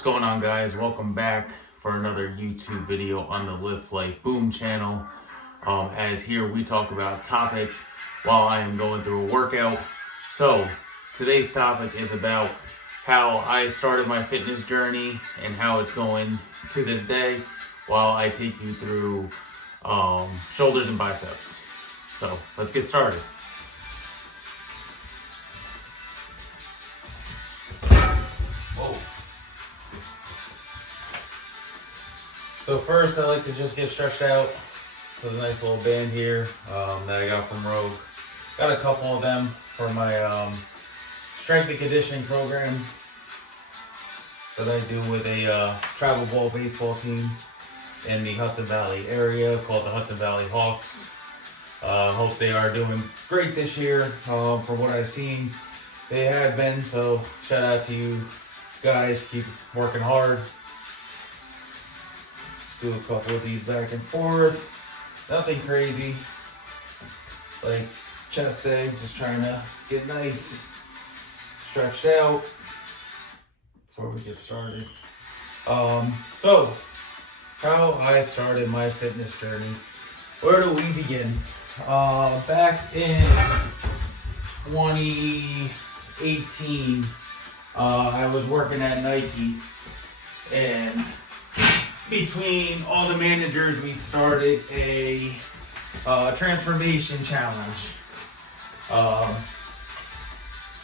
What's going on, guys? Welcome back for another YouTube video on the Lift Like Boom channel. As here we talk about topics while I am going through a workout. So today's topic is about how I started my fitness journey and how it's going to this day while I take you through shoulders and biceps. So let's get started. So first, I like to just get stretched out with a nice little band here that I got from Rogue. Got a couple of them for my strength and conditioning program that I do with a travel ball baseball team in the Hudson Valley area called the Hudson Valley Hawks. Hope they are doing great this year. From what I've seen, they have been. So shout out to you guys. Keep working hard. Do a couple of these back and forth. Nothing crazy. Like chest day, just trying to get nice, stretched out before we get started. So how I started my fitness journey. Where do we begin? Back in 2018, I was working at Nike, and between all the managers, we started a transformation challenge.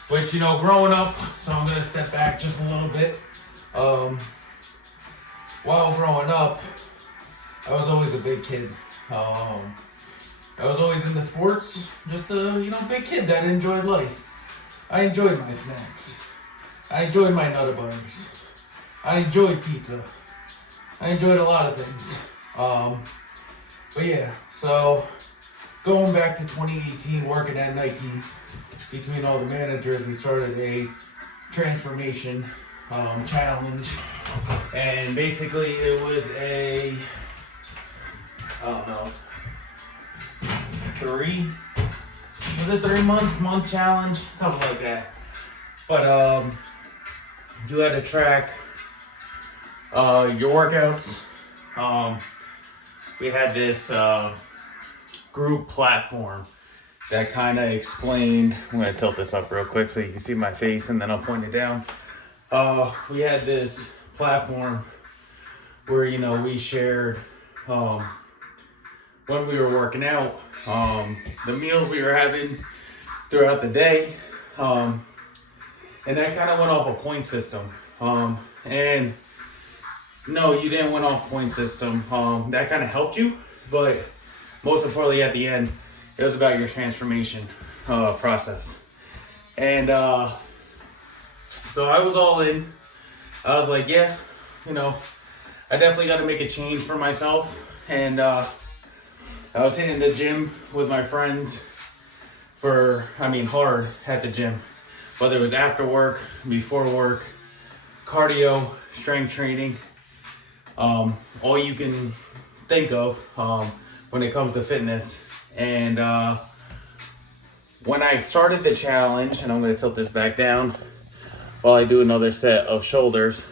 Which, you know, growing up, so I'm gonna step back just a little bit. While growing up, I was always a big kid. I was always into sports, just a big kid that enjoyed life. I enjoyed my snacks. I enjoyed my Nutter Butters. I enjoyed pizza. I enjoyed a lot of things. But yeah, so going back to 2018, working at Nike, between all the managers, we started a transformation challenge. And basically it was a, I don't know, 3 month challenge, something like that. But you had to track your workouts. We had this group platform that kind of explained. I'm gonna tilt this up real quick so you can see my face, and then I'll point it down. We had this platform where we shared when we were working out, the meals we were having throughout the day, and that kind of went off a point system. And no, you didn't went off point system. That kind of helped you, but most importantly at the end, it was about your transformation process. And so I was all in. I was like, yeah, I definitely got to make a change for myself. And I was hitting the gym with my friends hard at the gym, whether it was after work, before work, cardio, strength training. All you can think of when it comes to fitness. And when I started the challenge, and I'm going to tilt this back down while I do another set of shoulders.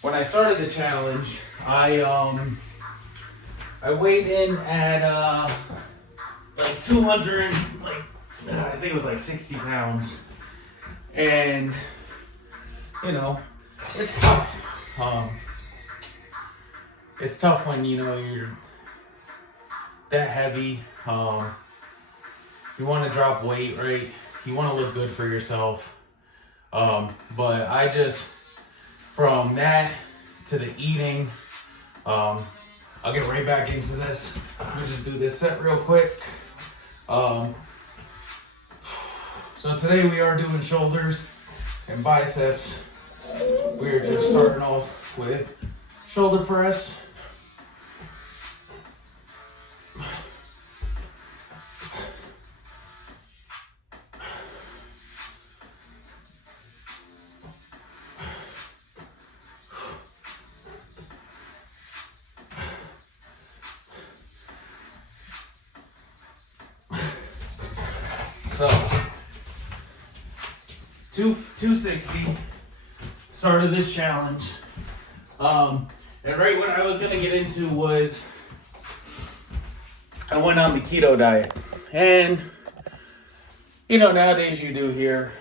When I started the challenge, I weighed in at like 200, I think it was like 60 pounds. And it's tough. It's tough when you're that heavy. You want to drop weight, right? You want to look good for yourself. But I just, from that to the eating, I'll get right back into this. Let me just do this set real quick. So today we are doing shoulders and biceps. We are just starting off with shoulder press. So 260, started this challenge. And right what I was gonna get into was I went on the keto diet. And nowadays you do hear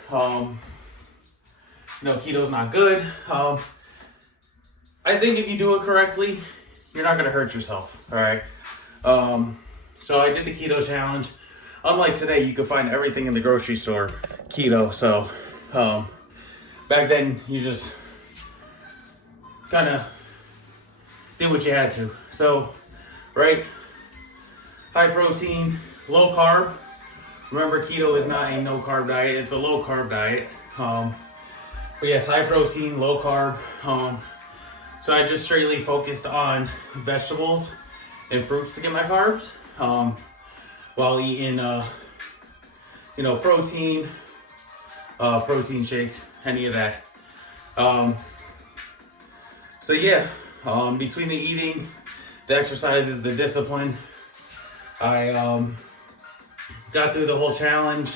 keto's not good. I think if you do it correctly, you're not gonna hurt yourself. All right. So I did the keto challenge. Unlike today, you can find everything in the grocery store keto. So back then you just kind of did what you had to. So, right, high protein, low carb. Remember, keto is not a no carb diet; it's a low carb diet. But yes, high protein, low carb. So I just straightly focused on vegetables and fruits to get my carbs, while eating, protein, protein shakes, any of that. So yeah, between the eating, the exercises, the discipline, I got through the whole challenge.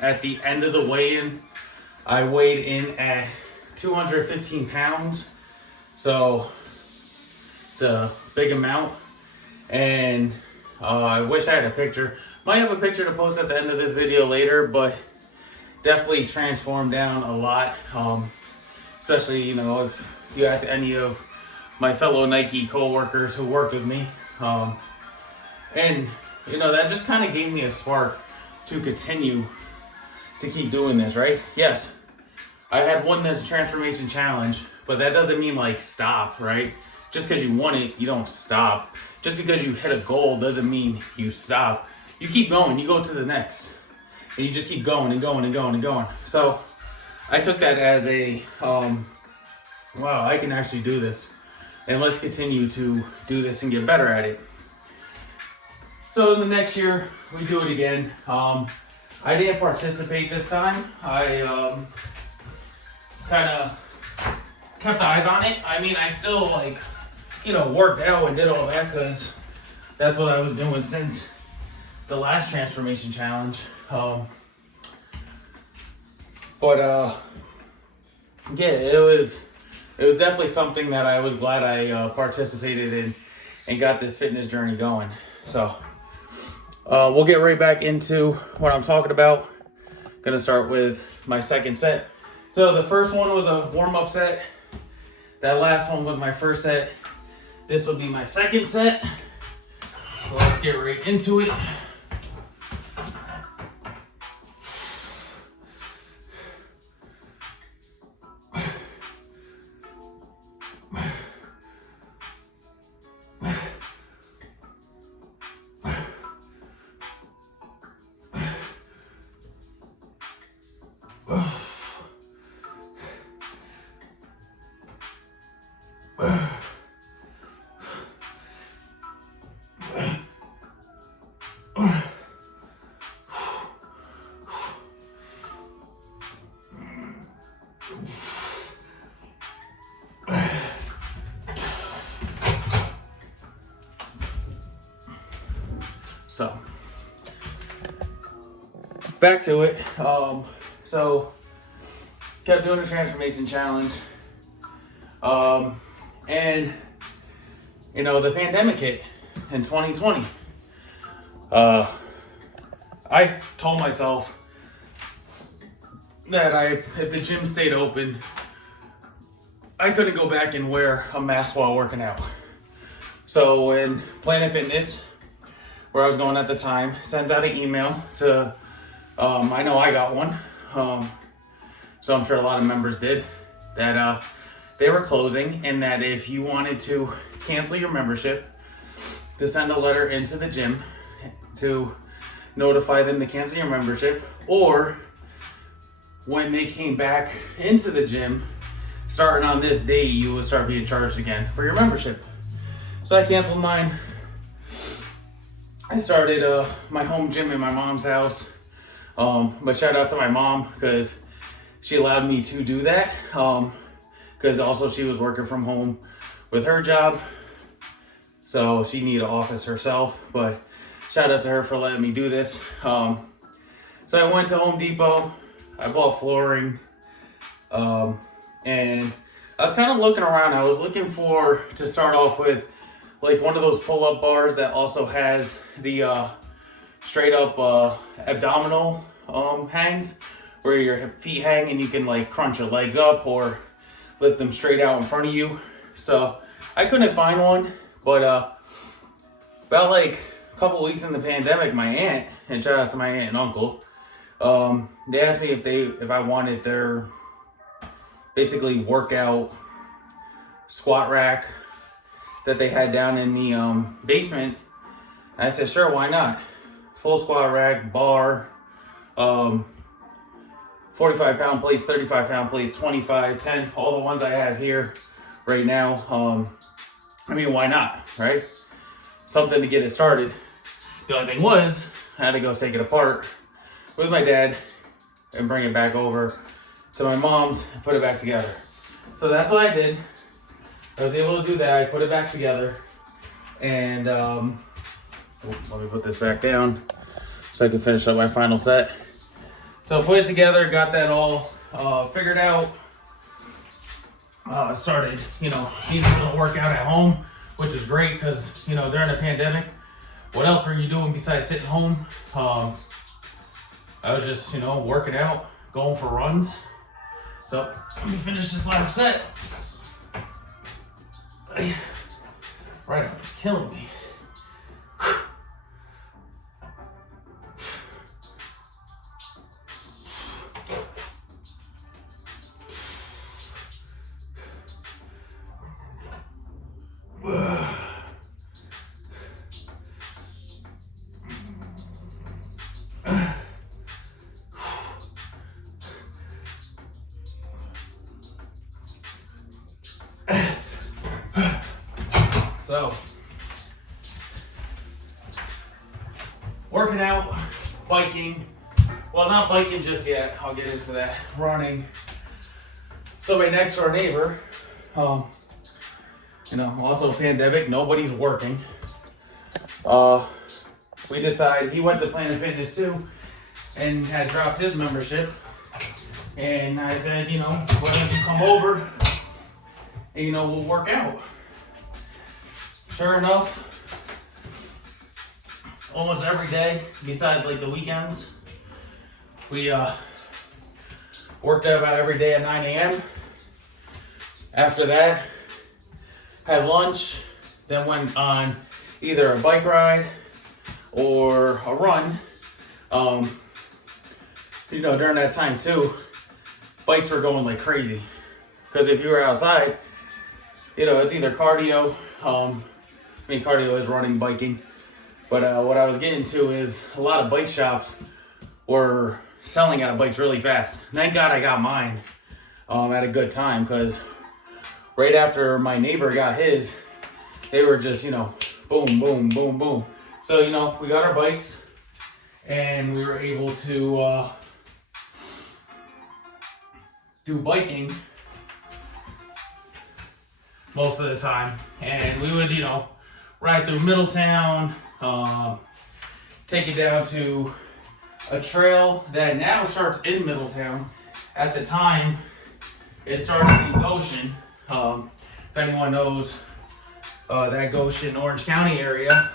At the end of the weigh-in, I weighed in at 215 pounds. So it's a big amount. And I wish I had a picture. Might have a picture to post at the end of this video later, but definitely transformed down a lot. Especially, if you ask any of my fellow Nike co-workers who worked with me. And, that just kind of gave me a spark to continue to keep doing this, right? Yes, I had won the transformation challenge, but that doesn't mean stop, right? Just because you won it, you don't stop. Just because you hit a goal doesn't mean you stop. You keep going, you go to the next. And you just keep going and going and going and going. So I took that as a, wow, I can actually do this. And let's continue to do this and get better at it. So in the next year, we do it again. I didn't participate this time. I kind of kept eyes on it. I mean, I still worked out and did all that because that's what I was doing since the last transformation challenge. Yeah, it was definitely something that I was glad I participated in and got this fitness journey going. So we'll get right back into what I'm talking about. Gonna start with my second set. So the first one was a warm-up set. That last one was my first set. This will be my second set. So let's get right into it. So back to it. So kept doing the transformation challenge. And the pandemic hit in 2020. I told myself that if the gym stayed open, I couldn't go back and wear a mask while working out. So when Planet Fitness, where I was going at the time, sent out an email to, I know I got one, so I'm sure a lot of members did, that they were closing and that if you wanted to cancel your membership, to send a letter into the gym to notify them to cancel your membership, or when they came back into the gym, starting on this day, you would start being charged again for your membership. So I canceled mine. I started my home gym in my mom's house. But shout out to my mom because she allowed me to do that. Because also she was working from home with her job. So she needed an office herself. But shout out to her for letting me do this. So I went to Home Depot. I bought flooring. And I was kind of looking around. I was looking to start off with like one of those pull-up bars that also has the straight up abdominal hangs, where your feet hang and you can like crunch your legs up or lift them straight out in front of you. So I couldn't find one, but about like a couple weeks in the pandemic, my aunt, and shout out to my aunt and uncle, they asked me if I wanted their basically workout squat rack that they had down in the basement. I said, sure, why not? Full squat rack, bar, 45-pound plates, 35-pound plates, 25, 10, all the ones I have here right now. I mean, why not, right? Something to get it started. The only thing was, I had to go take it apart with my dad and bring it back over to my mom's and put it back together. So that's what I did. I was able to do that. I put it back together, and let me put this back down so I can finish up my final set. So put it together, got that all figured out. Started, needed to work out at home, which is great because, during the pandemic, what else were you doing besides sitting home? I was just, working out, going for runs. So let me finish this last set. Right, it's killing me. So, working out, biking, well, not biking just yet, I'll get into that, running. So my next door neighbor, also pandemic, nobody's working. We decided, he went to Planet Fitness too, and had dropped his membership. And I said, why don't you come over and, we'll work out. Sure enough, almost every day, besides like the weekends, we worked out about every day at 9 a.m. After that, had lunch, then went on either a bike ride or a run. During that time too, bikes were going like crazy. Because if you were outside, it's either cardio, cardio is running, biking. But what I was getting to is a lot of bike shops were selling out of bikes really fast. Thank God I got mine at a good time, because right after my neighbor got his, they were just, boom, boom, boom, boom. So, we got our bikes and we were able to do biking most of the time. And we would, ride through Middletown, take it down to a trail that now starts in Middletown. At the time, it started in Goshen. If anyone knows that Goshen, Orange County area,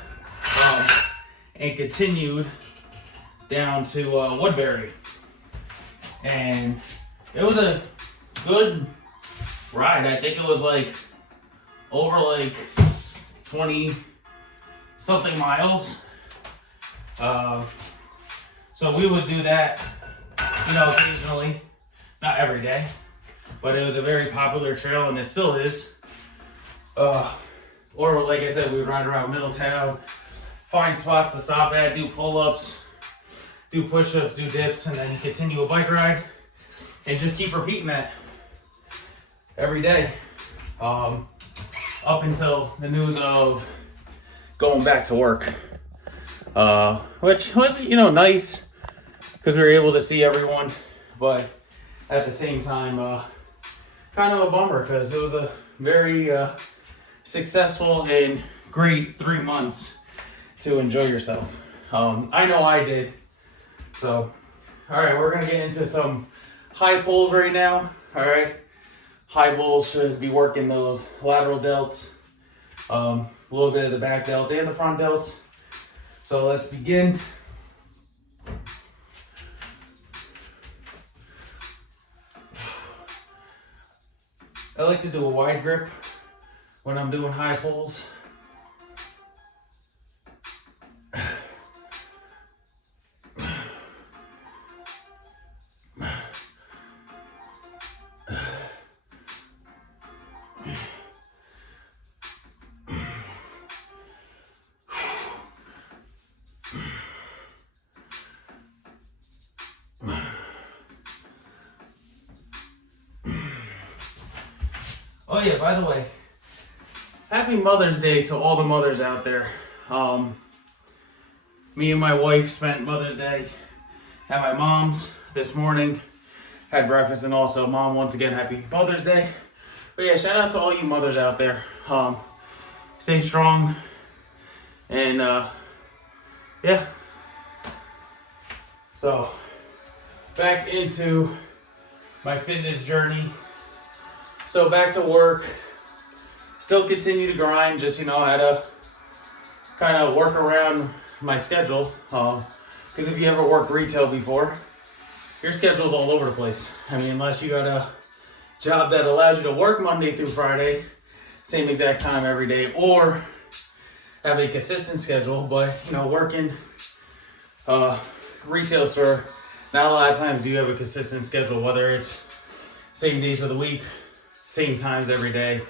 and continued down to Woodbury. And it was a good ride. I think it was like over like 20 something miles. So we would do that, occasionally, not every day, but it was a very popular trail, and it still is. Or like I said, we would ride around Middletown, find spots to stop at, do pull-ups, do push-ups, do dips, and then continue a bike ride, and just keep repeating that every day, up until the news of going back to work, which was, nice, because we were able to see everyone, but at the same time, kind of a bummer, because it was a very successful and great 3 months to enjoy yourself. I know I did. So, all right, we're gonna get into some high pulls right now. All right, high bulls should be working those lateral delts, a little bit of the back delts and the front delts. So let's begin. I like to do a wide grip when I'm doing high pulls. Oh yeah, by the way, happy Mother's Day to all the mothers out there. Me and my wife spent Mother's Day at my mom's this morning, had breakfast, and also Mom, once again, happy Mother's Day. But yeah, shout out to all you mothers out there. Stay strong, and yeah. So, back into my fitness journey. So back to work, still continue to grind, just, had to kind of work around my schedule. Because if you ever worked retail before, your schedule's all over the place. I mean, unless you got a job that allows you to work Monday through Friday, same exact time every day, or have a consistent schedule. But, working retail store, not a lot of times do you have a consistent schedule, whether it's same days of the week, same times every day.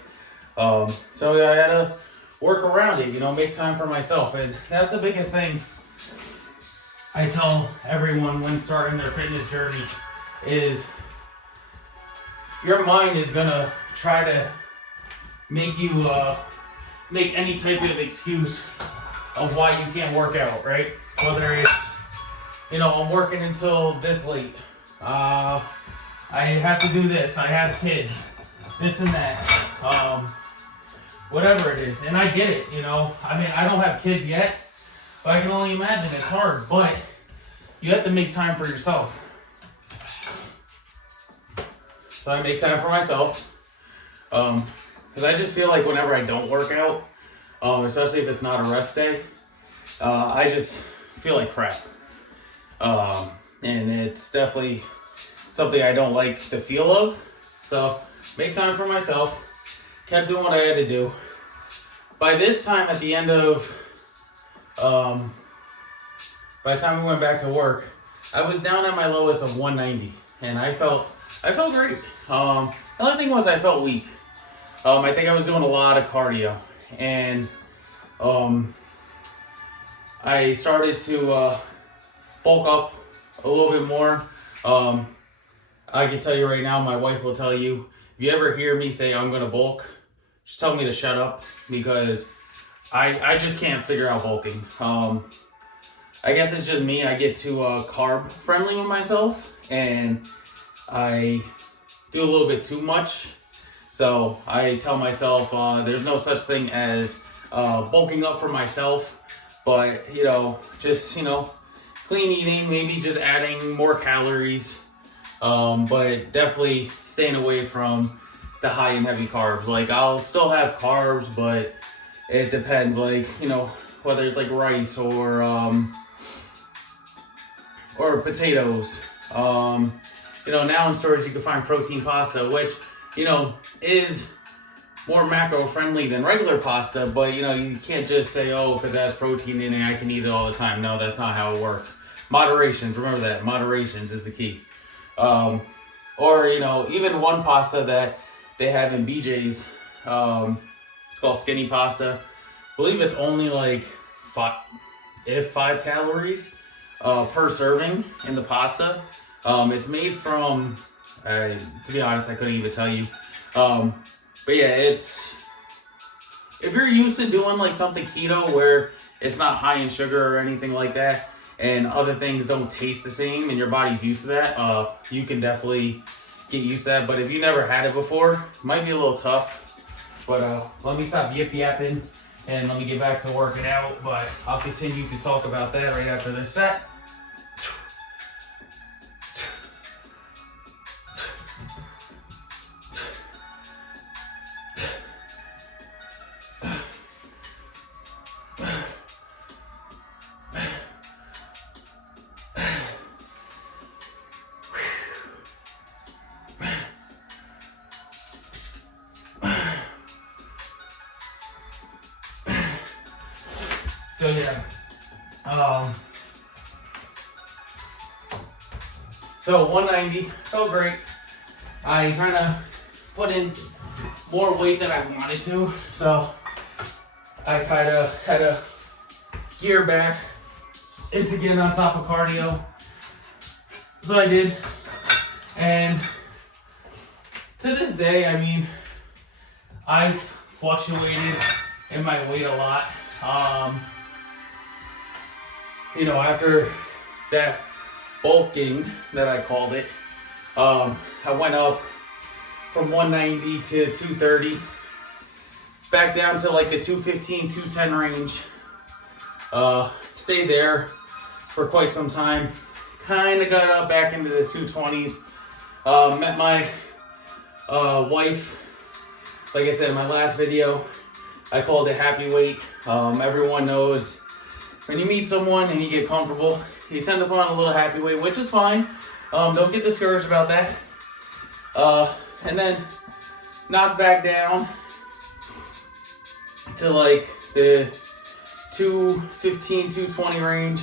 So I had to work around it, make time for myself. And that's the biggest thing I tell everyone when starting their fitness journey is your mind is gonna try to make you make any type of excuse of why you can't work out, right? Whether it's, I'm working until this late. I have to do this. I have kids. This and that, whatever it is. And I get it, I don't have kids yet, but I can only imagine it's hard, but you have to make time for yourself. So I make time for myself, because I just feel like whenever I don't work out, especially if it's not a rest day, I just feel like crap. And it's definitely something I don't like the feel of. So make time for myself, kept doing what I had to do. By this time at the end of, by the time we went back to work, I was down at my lowest of 190, and I felt great. The only thing was I felt weak. I think I was doing a lot of cardio, and I started to bulk up a little bit more. I can tell you right now, my wife will tell you, if you ever hear me say I'm going to bulk, just tell me to shut up, because I just can't figure out bulking. I guess it's just me. I get too carb friendly with myself, and I do a little bit too much. So I tell myself there's no such thing as bulking up for myself, but just clean eating, maybe just adding more calories, but definitely staying away from the high and heavy carbs. Like, I'll still have carbs, but it depends, whether it's like rice or potatoes. Now in stores you can find protein pasta, which, is more macro friendly than regular pasta, but you can't just say, oh, because it has protein in it, I can eat it all the time. No, that's not how it works. Moderations, remember that. Moderations is the key. Or, even one pasta that they have in BJ's, it's called skinny pasta. I believe it's only like 5 calories per serving in the pasta. It's made from, to be honest, I couldn't even tell you. But yeah, if you're used to doing like something keto where it's not high in sugar or anything like that, and other things don't taste the same, and your body's used to that, you can definitely get used to that. But if you never had it before, it might be a little tough. But let me stop yip-yapping and let me get back to working out. But I'll continue to talk about that right after this set. So yeah. So 190 felt great. I kind of put in more weight than I wanted to, so I kind of had to gear back into getting on top of cardio. So I did, and to this day, I mean, I've fluctuated in my weight a lot. You know, after that bulking that I called it, I went up from 190 to 230, back down to like the 215, 210 range. Stayed there for quite some time. Kind of got up back into the 220s. Met my wife. Like I said in my last video, I called it happy weight. Everyone knows when you meet someone and you get comfortable, you tend to put on a little happy weight, which is fine. Don't get discouraged about that. And then knocked back down to like the 215, 220 range.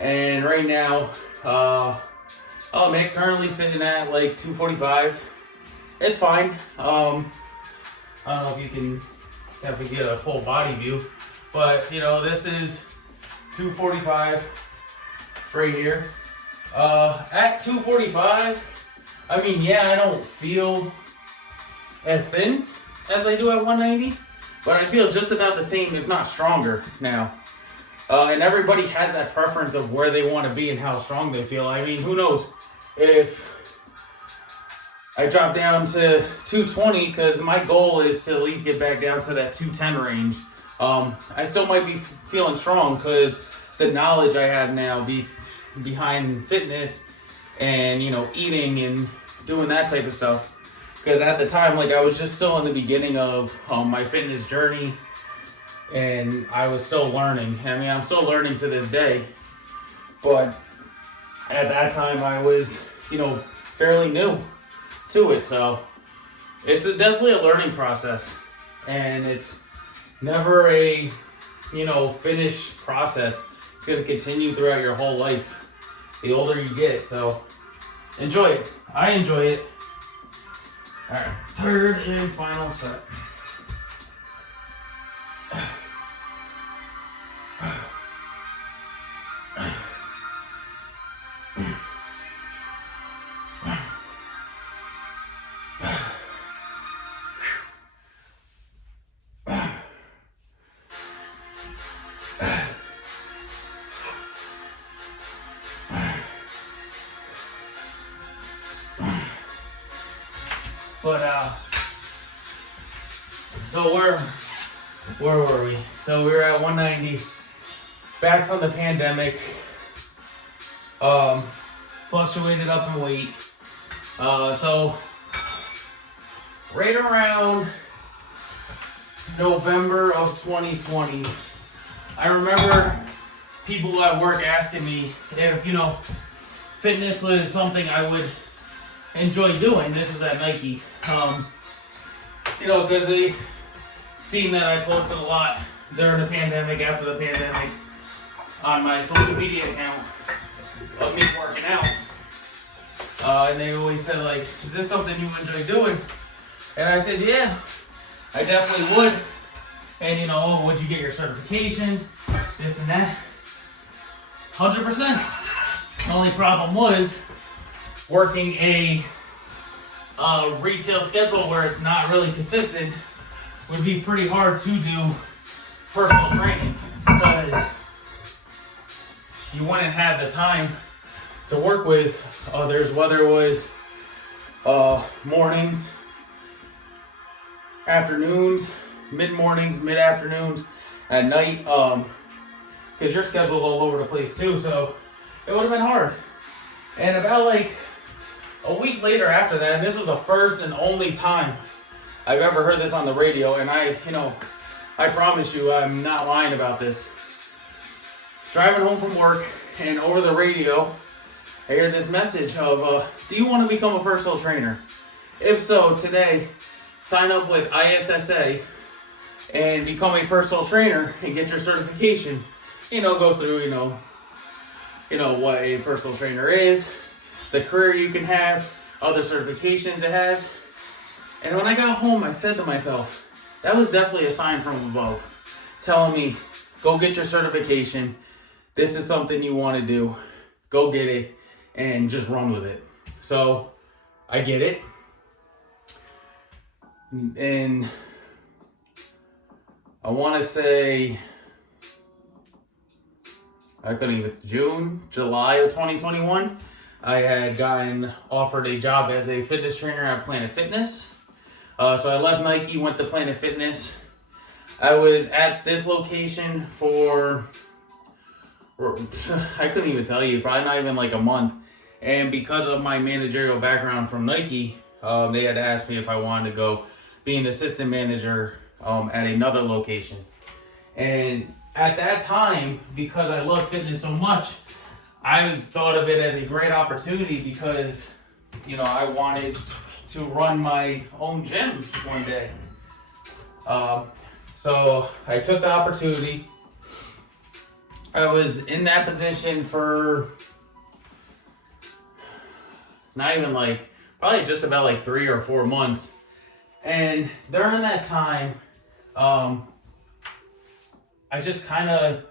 And right now, I'm currently sitting at like 245. It's fine. I don't know if you can definitely get a full body view, but you know, this is 245 right here. At 245, I mean, yeah, I don't feel as thin as I do at 190, but I feel just about the same, if not stronger now. And everybody has that preference of where they want to be and how strong they feel. I mean, who knows if I drop down to 220, because my goal is to at least get back down to that 210 range. I still might be feeling strong because the knowledge I have now behind fitness and, you know, eating and doing that type of stuff. Because at the time, like, I was just still in the beginning of my fitness journey, and I was still learning. I mean, I'm still learning to this day, but at that time I was, you know, fairly new to it. So it's definitely a learning process, and it's never a, you know, finished process. It's going to continue throughout your whole life, the older you get. So enjoy it. I enjoy it. All right, third and final set. But so where were we? So we were at 190, back from the pandemic. Fluctuated up in weight. So right around November of 2020, I remember people at work asking me if, you know, fitness was something I would enjoy doing. This is at Nike. You know, because they seen that I posted a lot during the pandemic, after the pandemic, on my social media account of me working out. And they always said, like, is this something you enjoy doing? And I said, yeah, I definitely would. And, you know, would you get your certification? This and that. 100%. The only problem was working a retail schedule where it's not really consistent would be pretty hard to do personal training, because you wouldn't have the time to work with others, whether it was mornings, afternoons, mid-mornings, mid-afternoons, at night, because your schedule's all over the place too, so it would have been hard. And about like a week later after that, and this was the first and only time I've ever heard this on the radio, and I promise you, I'm not lying about this. Driving home from work, and over the radio, I hear this message of, do you want to become a personal trainer? If so, today, sign up with ISSA and become a personal trainer and get your certification. Goes through, what a personal trainer is, the career you can have, other certifications it has. And when I got home, I said to myself, that was definitely a sign from above, telling me, go get your certification. This is something you want to do. Go get it and just run with it. So I get it. And I want to say, July of 2021, I had gotten offered a job as a fitness trainer at Planet Fitness. So I left Nike, went to Planet Fitness. I was at this location for, I couldn't even tell you, probably not even like a month. And because of my managerial background from Nike, they had asked me if I wanted to go be an assistant manager at another location. And at that time, because I love fitness so much, I thought of it as a great opportunity because, I wanted to run my own gym one day. So I took the opportunity. I was in that position for not even probably just about 3 or 4 months. And during that time, I just kind of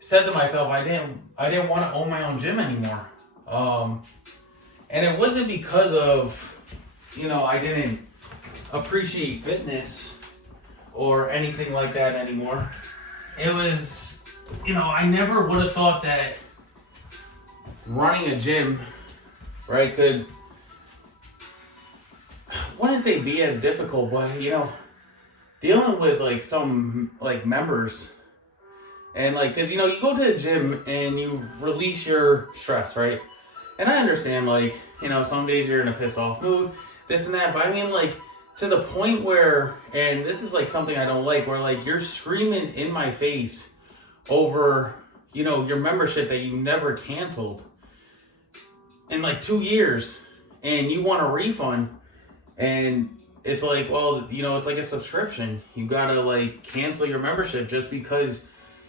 said to myself, I didn't want to own my own gym anymore. And it wasn't because of, I didn't appreciate fitness or anything like that anymore. It was, I never would have thought that running a gym, right, could, I wouldn't say be as difficult, but, dealing with some members and because you go to the gym and you release your stress, right? And I understand some days you're in a pissed off mood, this and that, but I mean to the point where, and this is something I don't like, where you're screaming in my face over your membership that you never canceled in 2 years, and you want a refund. And it's well, it's like a subscription. You gotta cancel your membership just because,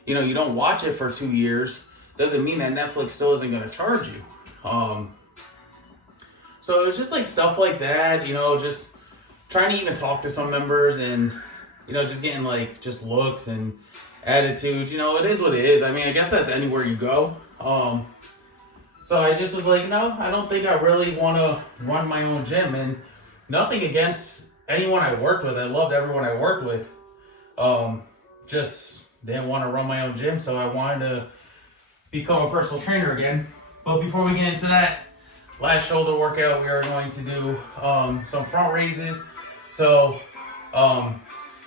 you don't watch it for 2 years. Doesn't mean that Netflix still isn't gonna charge you. So it was just stuff like that, just trying to even talk to some members and, just getting just looks and attitudes. It is what it is. I mean, I guess that's anywhere you go. So I just was no, I don't think I really want to run my own gym. And nothing against anyone I worked with. I loved everyone I worked with. Just didn't want to run my own gym, so I wanted to become a personal trainer again. But before we get into that, last shoulder workout, we are going to do some front raises. So I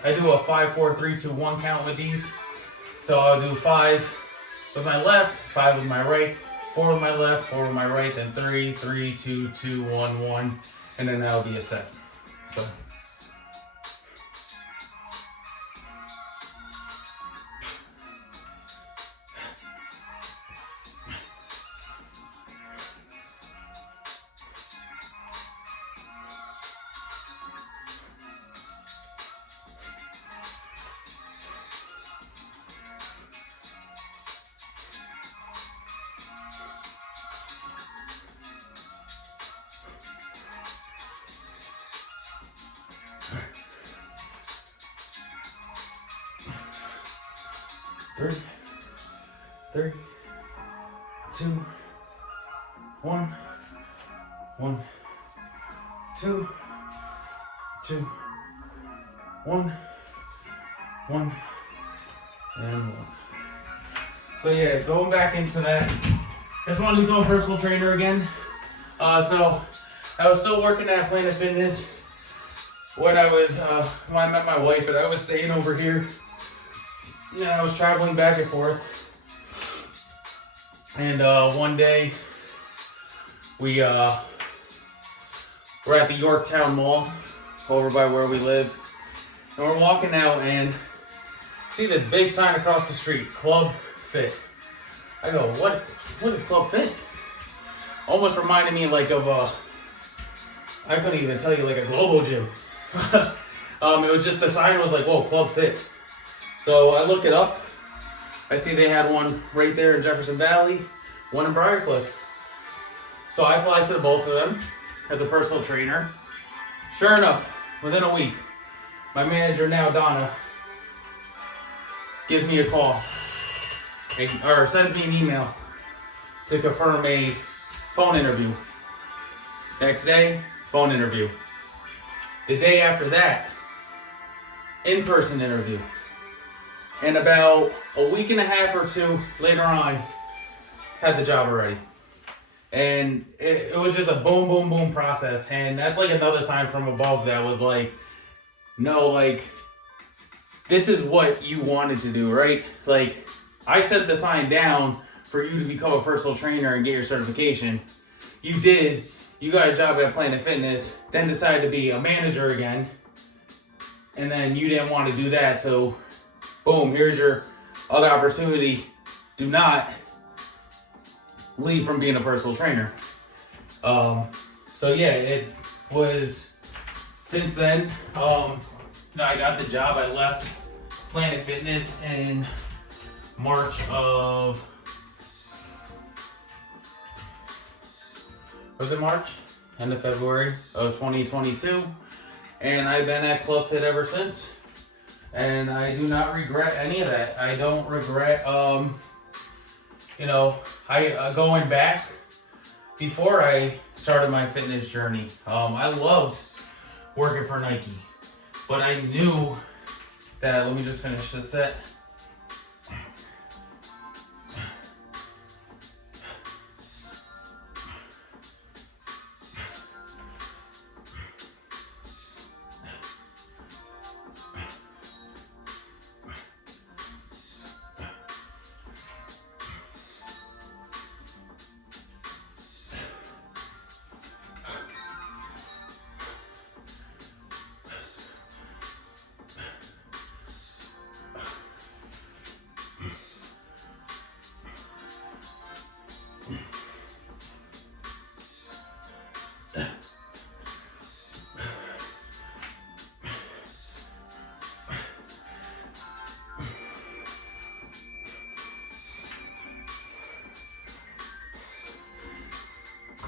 do a 5, 4, 3, 2, 1 count with these. So I'll do 5 with my left, 5 with my right, 4 with my left, 4 with my right, then 3, 3, 2, 2, 1, 1. And then that'll be a set. So. Three, 2, 1, 1, 2, 2, 1, 1, and 1. So yeah, going back into that, just wanted to become a personal trainer again. So I was still working at Planet Fitness when I met my wife, and I was staying over here. Yeah, I was traveling back and forth. And one day, we were at the Yorktown Mall, over by where we live. And we're walking out and see this big sign across the street, Club Fit. I go, what is Club Fit? Almost reminded me of I couldn't even tell you, a Globo Gym. It was just, the sign was like, whoa, Club Fit. So I look it up. I see they had one right there in Jefferson Valley, one in Briarcliff. So I applied to both of them as a personal trainer. Sure enough, within a week, my manager now, Donna, gives me a call or sends me an email to confirm a phone interview. Next day, phone interview. The day after that, in-person interview. And about a week and a half or two later on, had the job already. And it was just a boom, boom, boom process. And that's like another sign from above that was like, no, like, this is what you wanted to do, right? Like, I set the sign down for you to become a personal trainer and get your certification. You did. You got a job at Planet Fitness, then decided to be a manager again. And then you didn't want to do that, so boom, here's your other opportunity. Do not leave from being a personal trainer. So yeah, it was, since then, I got the job. I left Planet Fitness in March of, was it March? End of February of 2022. And I've been at Club Fit ever since. And I do not regret any of that. I don't regret, going back before I started my fitness journey. I loved working for Nike, but I knew that, let me just finish this set.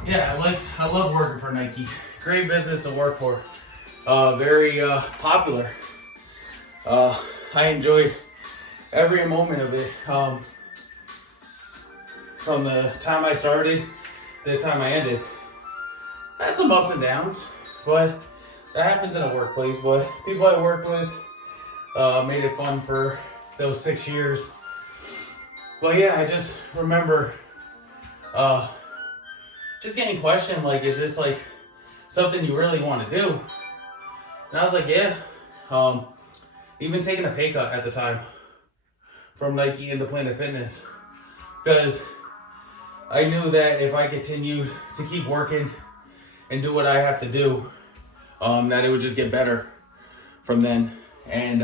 Yeah, I love working for Nike. Great business to work for. Very popular. I enjoyed every moment of it. From the time I started to the time I ended. I had some ups and downs, but that happens in a workplace. But people I worked with made it fun for those 6 years. But yeah, I just remember just getting questioned, like, is this like something you really want to do? And I was like, yeah. Even taking a pay cut at the time from Nike into Planet Fitness, because I knew that if I continued to keep working and do what I have to do, that it would just get better from then. And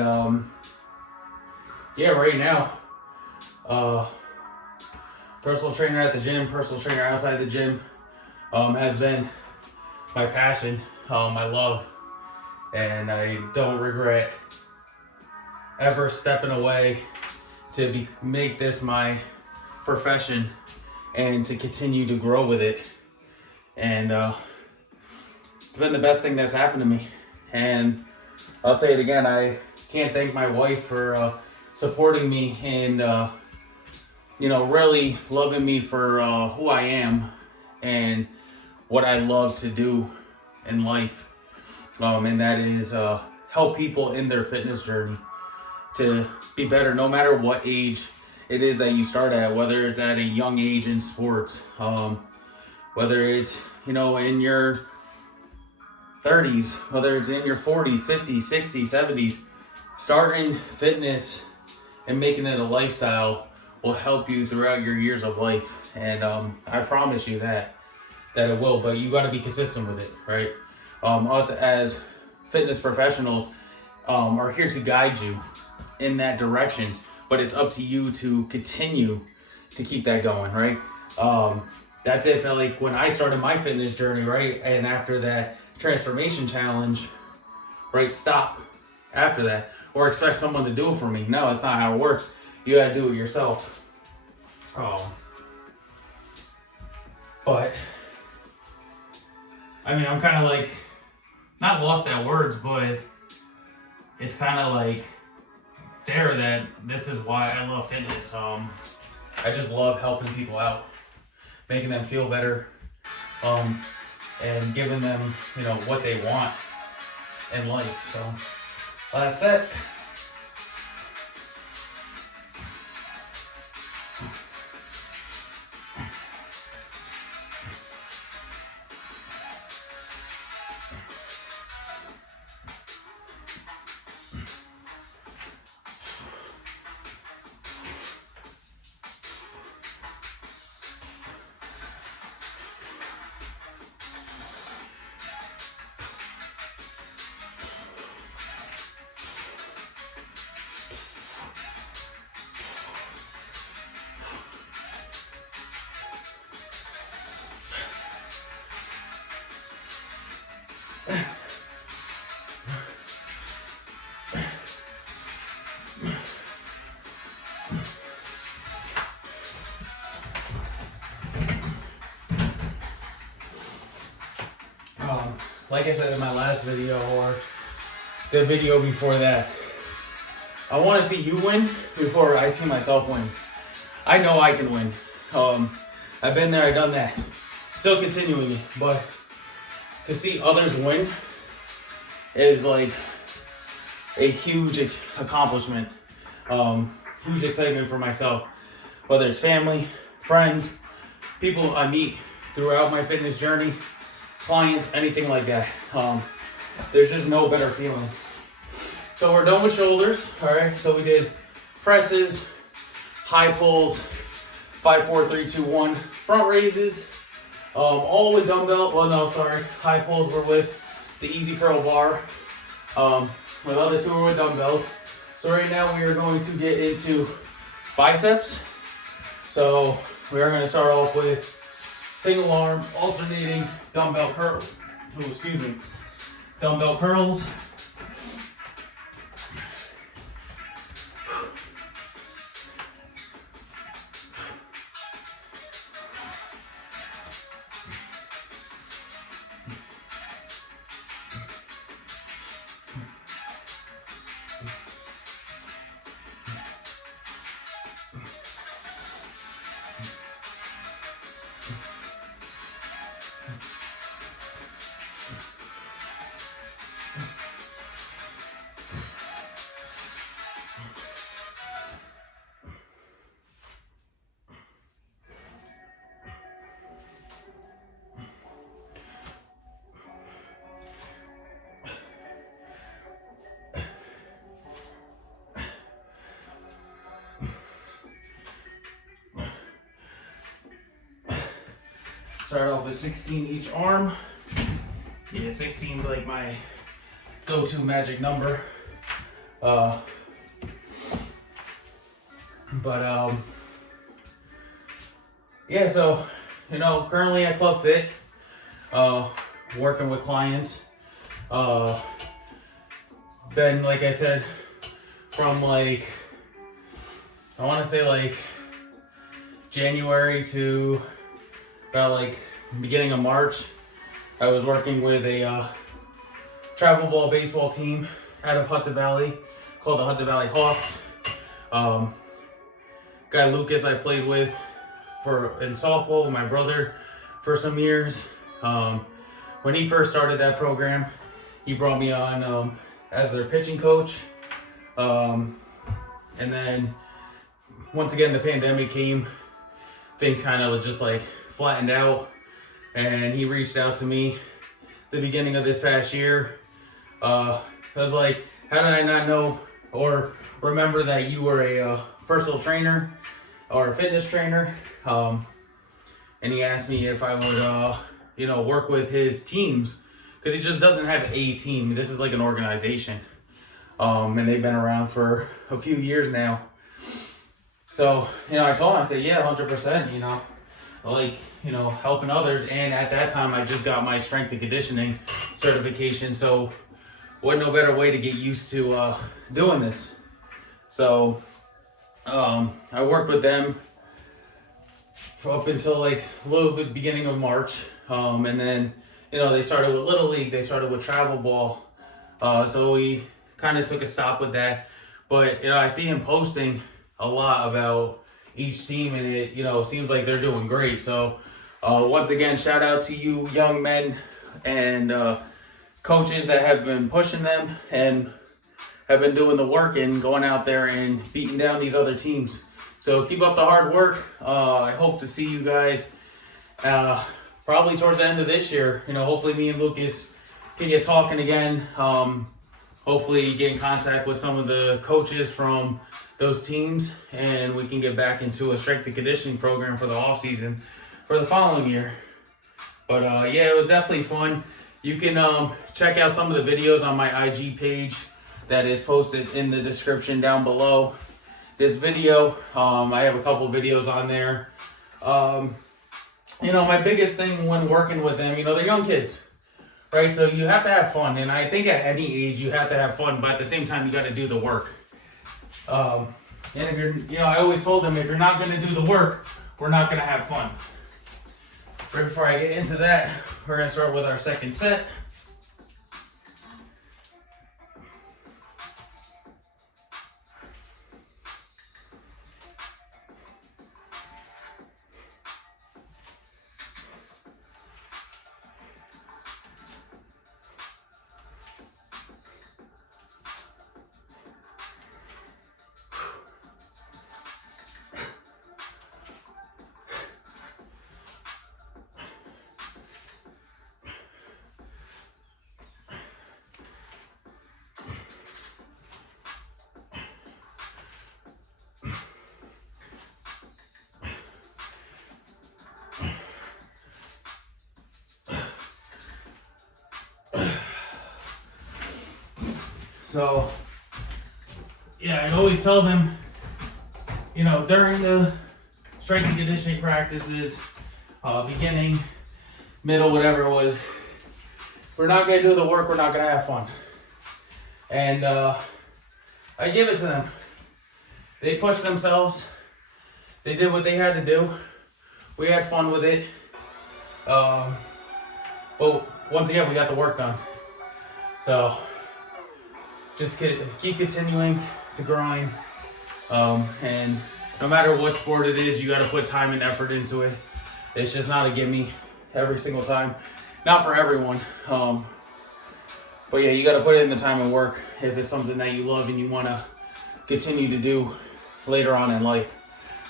yeah, right now, personal trainer at the gym, personal trainer outside the gym, has been my passion, my love, and I don't regret ever stepping away to make this my profession and to continue to grow with it. And it's been the best thing that's happened to me. And I'll say it again, I can't thank my wife for supporting me and really loving me for who I am and what I love to do in life, and that is help people in their fitness journey to be better, no matter what age it is that you start at, whether it's at a young age in sports, whether it's in your 30s, whether it's in your 40s, 50s, 60s, 70s. Starting fitness and making it a lifestyle will help you throughout your years of life, and I promise you that it will. But you got to be consistent with it, right? Us as fitness professionals are here to guide you in that direction, but it's up to you to continue to keep that going, right? That's it. Felt like when I started my fitness journey, right, and after that transformation challenge, right, stop after that, or expect someone to do it for me. No, that's not how it works. You gotta do it yourself. But I mean, I'm kind of like not lost at words, but it's kind of like there that this is why I love fitness. I just love helping people out, making them feel better, and giving them, you know, what they want in life. So last set. Like I said in my last video, or the video before that, I want to see you win before I see myself win. I know I can win. I've been there, I've done that. Still continuing it, but to see others win is like a huge accomplishment. Huge excitement for myself. Whether it's family, friends, people I meet throughout my fitness journey, clients, anything like that. There's just no better feeling. So we're done with shoulders. All right, so we did presses, high pulls, 5, 4, 3, 2, 1, front raises, all with dumbbell. Well, no, sorry. High pulls were with the easy curl bar. The other two are with dumbbells. So right now we are going to get into biceps. So we are going to start off with single arm alternating dumbbell curls. Dumbbell curls. Start off with 16 each arm. Yeah, 16 is like my go-to magic number. Yeah, so, you know, currently at Club Fit, working with clients. Been, like I said, from like, I want to say like January to about like beginning of March, I was working with a travel ball baseball team out of Hudson Valley called the Hudson Valley Hawks. Guy Lucas I played with in softball with my brother for some years. When he first started that program, he brought me on as their pitching coach. And then once again, the pandemic came, things kind of just like flattened out, and he reached out to me the beginning of this past year. I was like, how did I not know or remember that you were a personal trainer or a fitness trainer? And he asked me if I would, work with his teams, because he just doesn't have a team. This is like an organization, and they've been around for a few years now. So, I told him, I said, yeah, 100%, helping others. And at that time, I just got my strength and conditioning certification. So what no better way to get used to doing this. So I worked with them up until like a little bit beginning of March, and then they started with Little League, they started with travel ball, so we kind of took a stop with that. But I see him posting a lot about each team, and it seems like they're doing great. So once again, shout out to you young men and coaches that have been pushing them and have been doing the work and going out there and beating down these other teams. So keep up the hard work. I hope to see you guys probably towards the end of this year. Hopefully me and Lucas can get talking again. Hopefully get in contact with some of the coaches from those teams, and we can get back into a strength and conditioning program for the off season for the following year. But yeah, it was definitely fun. You can check out some of the videos on my IG page that is posted in the description down below this video. I have a couple videos on there. My biggest thing when working with them, they're young kids. Right, so you have to have fun, and I think at any age you have to have fun, but at the same time you got to do the work. And if I always told them, if you're not going to do the work, we're not going to have fun. Right before I get into that, we're going to start with our second set. So, yeah, I always tell them, during the strength and conditioning practices, beginning, middle, whatever it was, we're not going to do the work, we're not going to have fun. And I give it to them. They pushed themselves. They did what they had to do. We had fun with it. But once again, we got the work done. So just keep continuing to grind. And no matter what sport it is, you got to put time and effort into it. It's just not a gimme every single time. Not for everyone. But yeah, you got to put in the time and work if it's something that you love and you want to continue to do later on in life.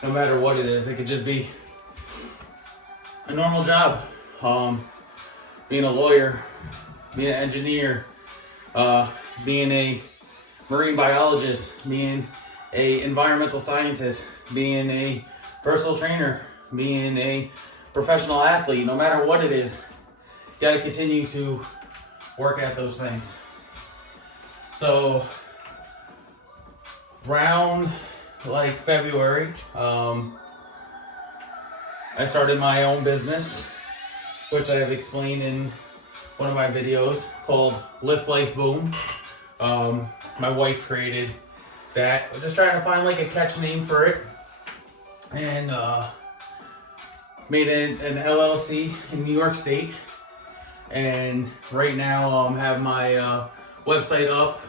No matter what it is. It could just be a normal job. Being a lawyer, being an engineer, being a marine biologist, being a environmental scientist, being a personal trainer, being a professional athlete. No matter what it is, you got to continue to work at those things. So around like February, I started my own business, which I have explained in one of my videos called Lift Life Boom. My wife created that. I was just trying to find like a catch name for it, and made an LLC in New York State. And right now have my website up.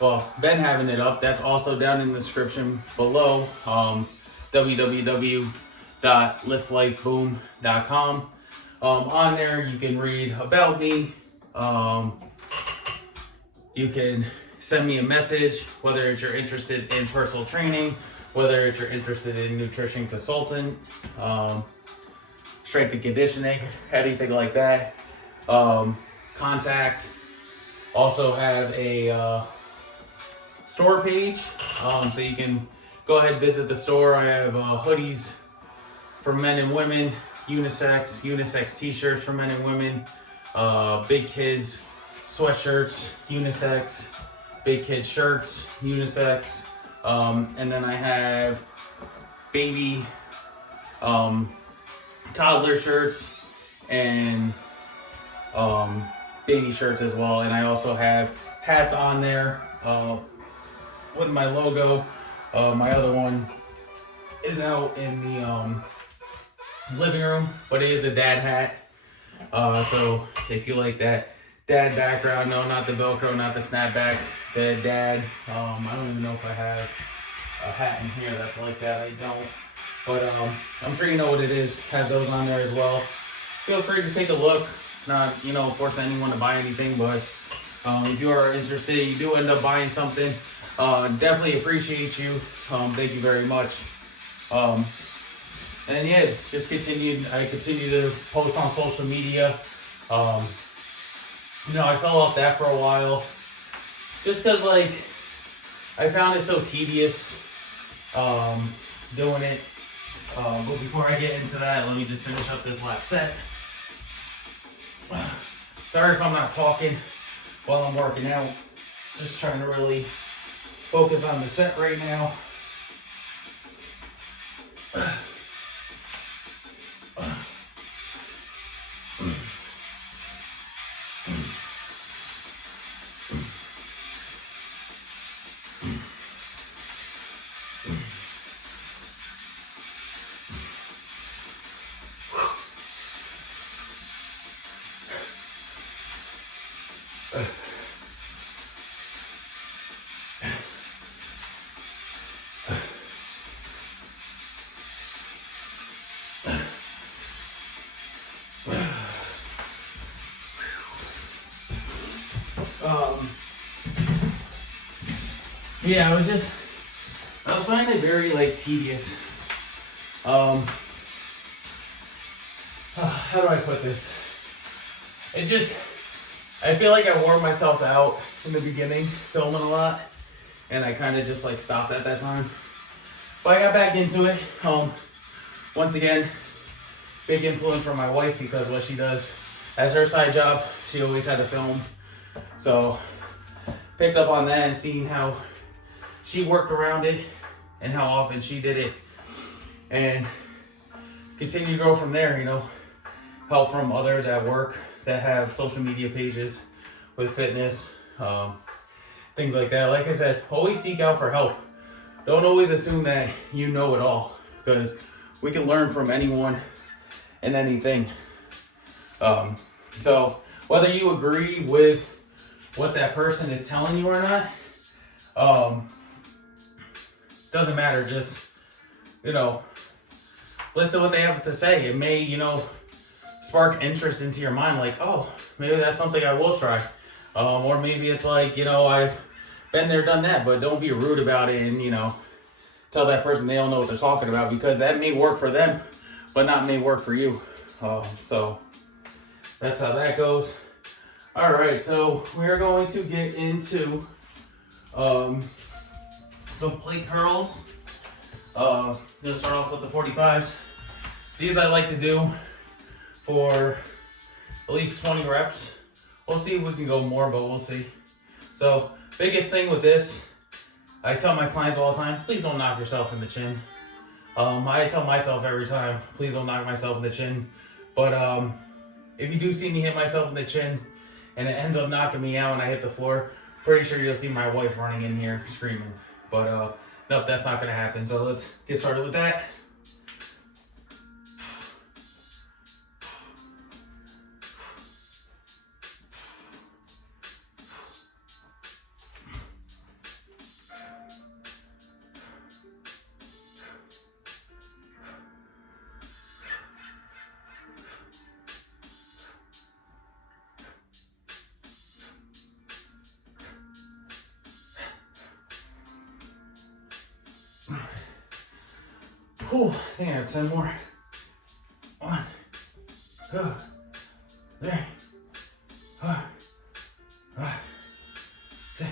Well, been having it up. That's also down in the description below. www.liftlifeboom.com. On there you can read about me. You can send me a message, whether it's you're interested in personal training, whether it's you're interested in nutrition consultant, strength and conditioning, anything like that. Contact. Also have a store page, so you can go ahead and visit the store. I have hoodies for men and women, unisex t-shirts for men and women, big kids sweatshirts, unisex, big kids shirts, unisex, and then I have baby toddler shirts and baby shirts as well. And I also have hats on there with my logo. My other one is out in the living room, but it is a dad hat. So if you like that dad background, no, not the Velcro, not the snapback, the dad. I don't even know if I have a hat in here that's like that. I don't. But I'm sure you know what it is. Have those on there as well. Feel free to take a look. Not, forcing anyone to buy anything, but if you are interested, you do end up buying something. Definitely appreciate you. Thank you very much. And yeah, just I continue to post on social media. I fell off that for a while. Just because, I found it so tedious doing it. But before I get into that, let me just finish up this last set. Sorry if I'm not talking while I'm working out. Just trying to really focus on the set right now. Yeah, I was finding it very tedious. How do I put this? I feel like I wore myself out in the beginning, filming a lot, and I kind of just stopped at that time. But I got back into it. Once again, big influence from my wife, because what she does as her side job, she always had to film. So picked up on that and seeing how she worked around it and how often she did it, and continue to grow from there. Help from others at work that have social media pages with fitness, things like that. Like I said, always seek out for help. Don't always assume that you know it all, because we can learn from anyone and anything. So whether you agree with what that person is telling you or not, doesn't matter. Just, listen to what they have to say. It may, spark interest into your mind, oh, maybe that's something I will try. Or maybe it's I've been there, done that, but don't be rude about it and, tell that person they don't know what they're talking about, because that may work for them, but not may work for you. So that's how that goes. All right, so we're going to get into some plate curls. Gonna start off with the 45s. These I like to do for at least 20 reps. We'll see if we can go more, but we'll see. So biggest thing with this, I tell my clients all the time, please don't knock yourself in the chin. I tell myself every time, please don't knock myself in the chin. But if you do see me hit myself in the chin and it ends up knocking me out and I hit the floor, pretty sure you'll see my wife running in here screaming. But nope, that's not gonna happen. So let's get started with that. Whew, I think I have 10 more. 1, 2, 3, 4, 5, 6,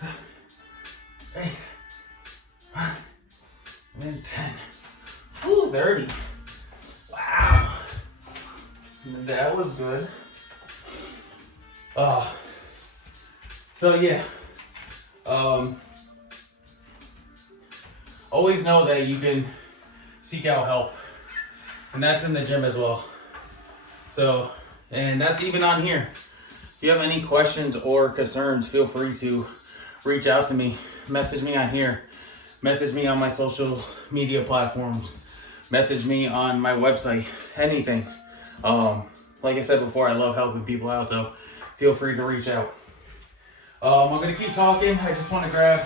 7, 8, 9, and 10. Whew, 30. Wow. That was good. So yeah. Always know that you can seek out help, and that's in the gym as well. So, and that's even on here. if you have any questions or concerns, feel free to reach out to me. Message me on here. Message me on my social media platforms. Message me on my website. Anything. Like I said before, I love helping people out, so feel free to reach out. I'm going to keep talking. I just want to grab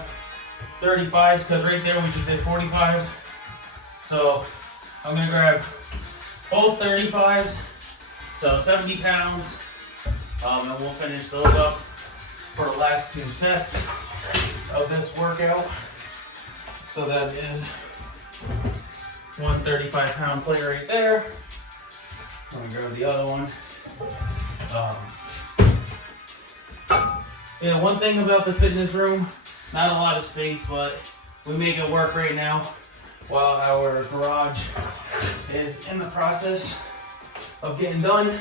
35s because right there we just did 45s. So I'm going to grab both 35s, so 70 pounds, and we'll finish those up for the last 2 sets of this workout. So that is one 35-pound plate right there. Let me grab the other one. Yeah, one thing about the fitness room, not a lot of space, but we make it work right now while our garage is in the process of getting done.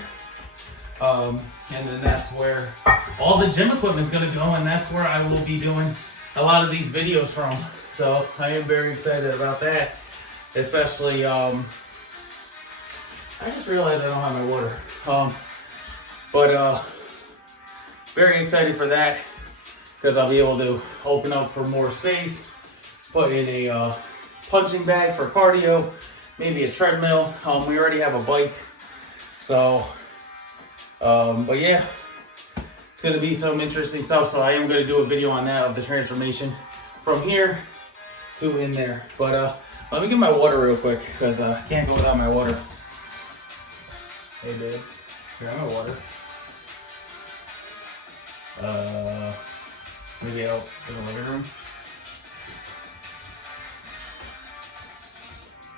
And then that's where all the gym equipment is going to go, and that's where I will be doing a lot of these videos from. So I am very excited about that, especially, I just realized I don't have my water. Very excited for that because I'll be able to open up for more space, put in a punching bag for cardio, maybe a treadmill. We already have a bike. So, but yeah, it's going to be some interesting stuff. So I am going to do a video on that, of the transformation from here to in there. But let me get my water real quick because I can't go without my water. Hey babe, grab my water. Maybe out in the living room.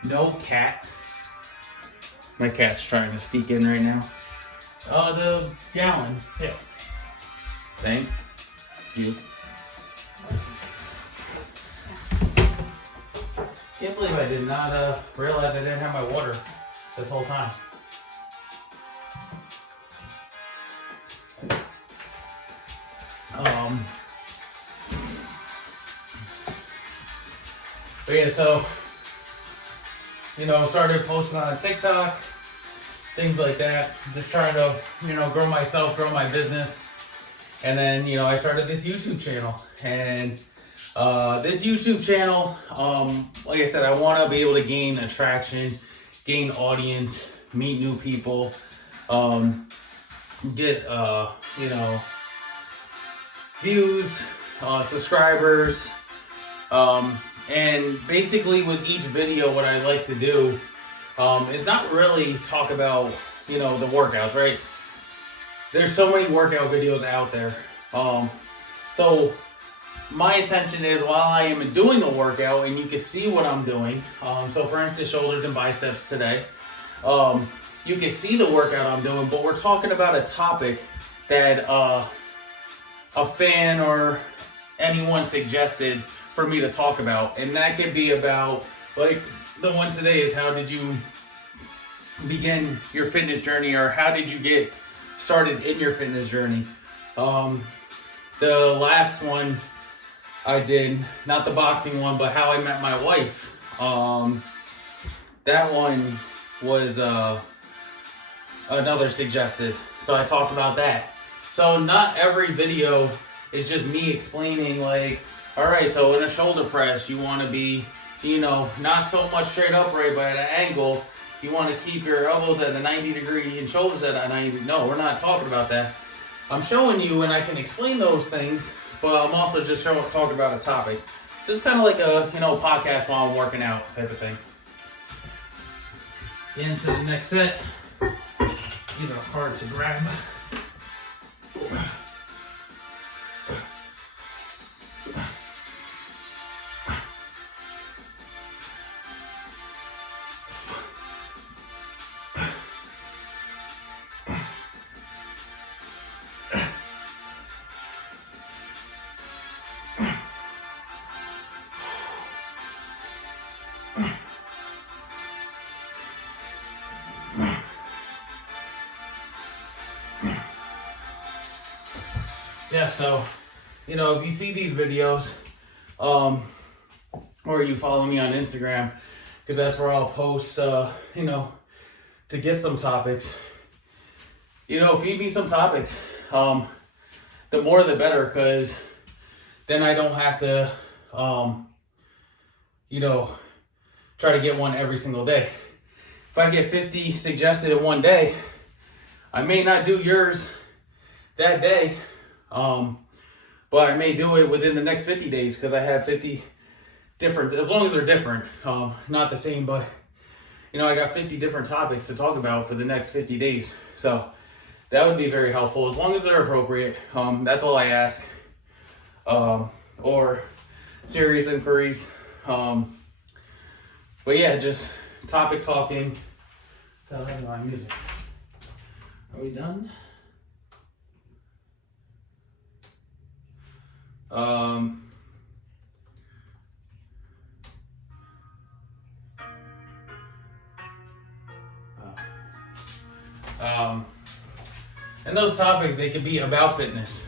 No cat. My cat's trying to sneak in right now. The gallon. Yeah. Thank you. Can't believe I did not realize I didn't have my water this whole time. But yeah, so, started posting on TikTok, things like that. Just trying to, grow myself, grow my business. And then, I started this YouTube channel. And this YouTube channel, like I said, I want to be able to gain attraction, gain audience, meet new people, get, views, subscribers, and basically with each video, what I like to do is not really talk about, the workouts, right? There's so many workout videos out there. So my intention is, while I am doing a workout and you can see what I'm doing, so for instance, shoulders and biceps today, you can see the workout I'm doing, but we're talking about a topic that a fan or anyone suggested for me to talk about. And that could be about, like the one today is, how did you begin your fitness journey, or how did you get started in your fitness journey? The last one I did, not the boxing one, but how I met my wife. That one was another suggested. So I talked about that. So not every video is just me explaining, like, all right, so in a shoulder press, you want to be, not so much straight upright, but at an angle. You want to keep your elbows at a 90 degree and shoulders at a 90. No, we're not talking about that. I'm showing you, and I can explain those things, but I'm also just talking about a topic. So it's kind of like a, podcast while I'm working out type of thing. Into the next set. These are hard to grab. Yeah, so, if you see these videos, or you follow me on Instagram, because that's where I'll post, to get some topics. feed me some topics. The more the better, because then I don't have to, try to get one every single day. If I get 50 suggested in one day, I may not do yours that day, but I may do it within the next 50 days because I have 50 different, as long as they're different, not the same, but I got 50 different topics to talk about for the next 50 days. So that would be very helpful as long as they're appropriate. That's all I ask. Or serious inquiries. But yeah, just topic talking. Are we done? And those topics, they could be about fitness.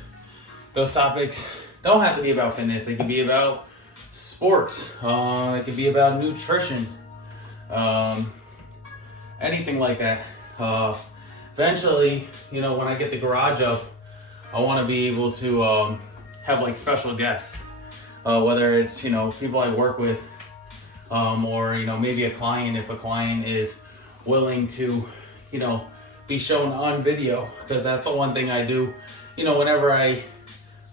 Those topics don't have to be about fitness. They can be about sports. It could be about nutrition. Anything like that. Eventually, when I get the garage up, I want to be able to have like special guests. Whether it's, people I work with, or, maybe a client, if a client is willing to, be shown on video, because that's the one thing I do, whenever I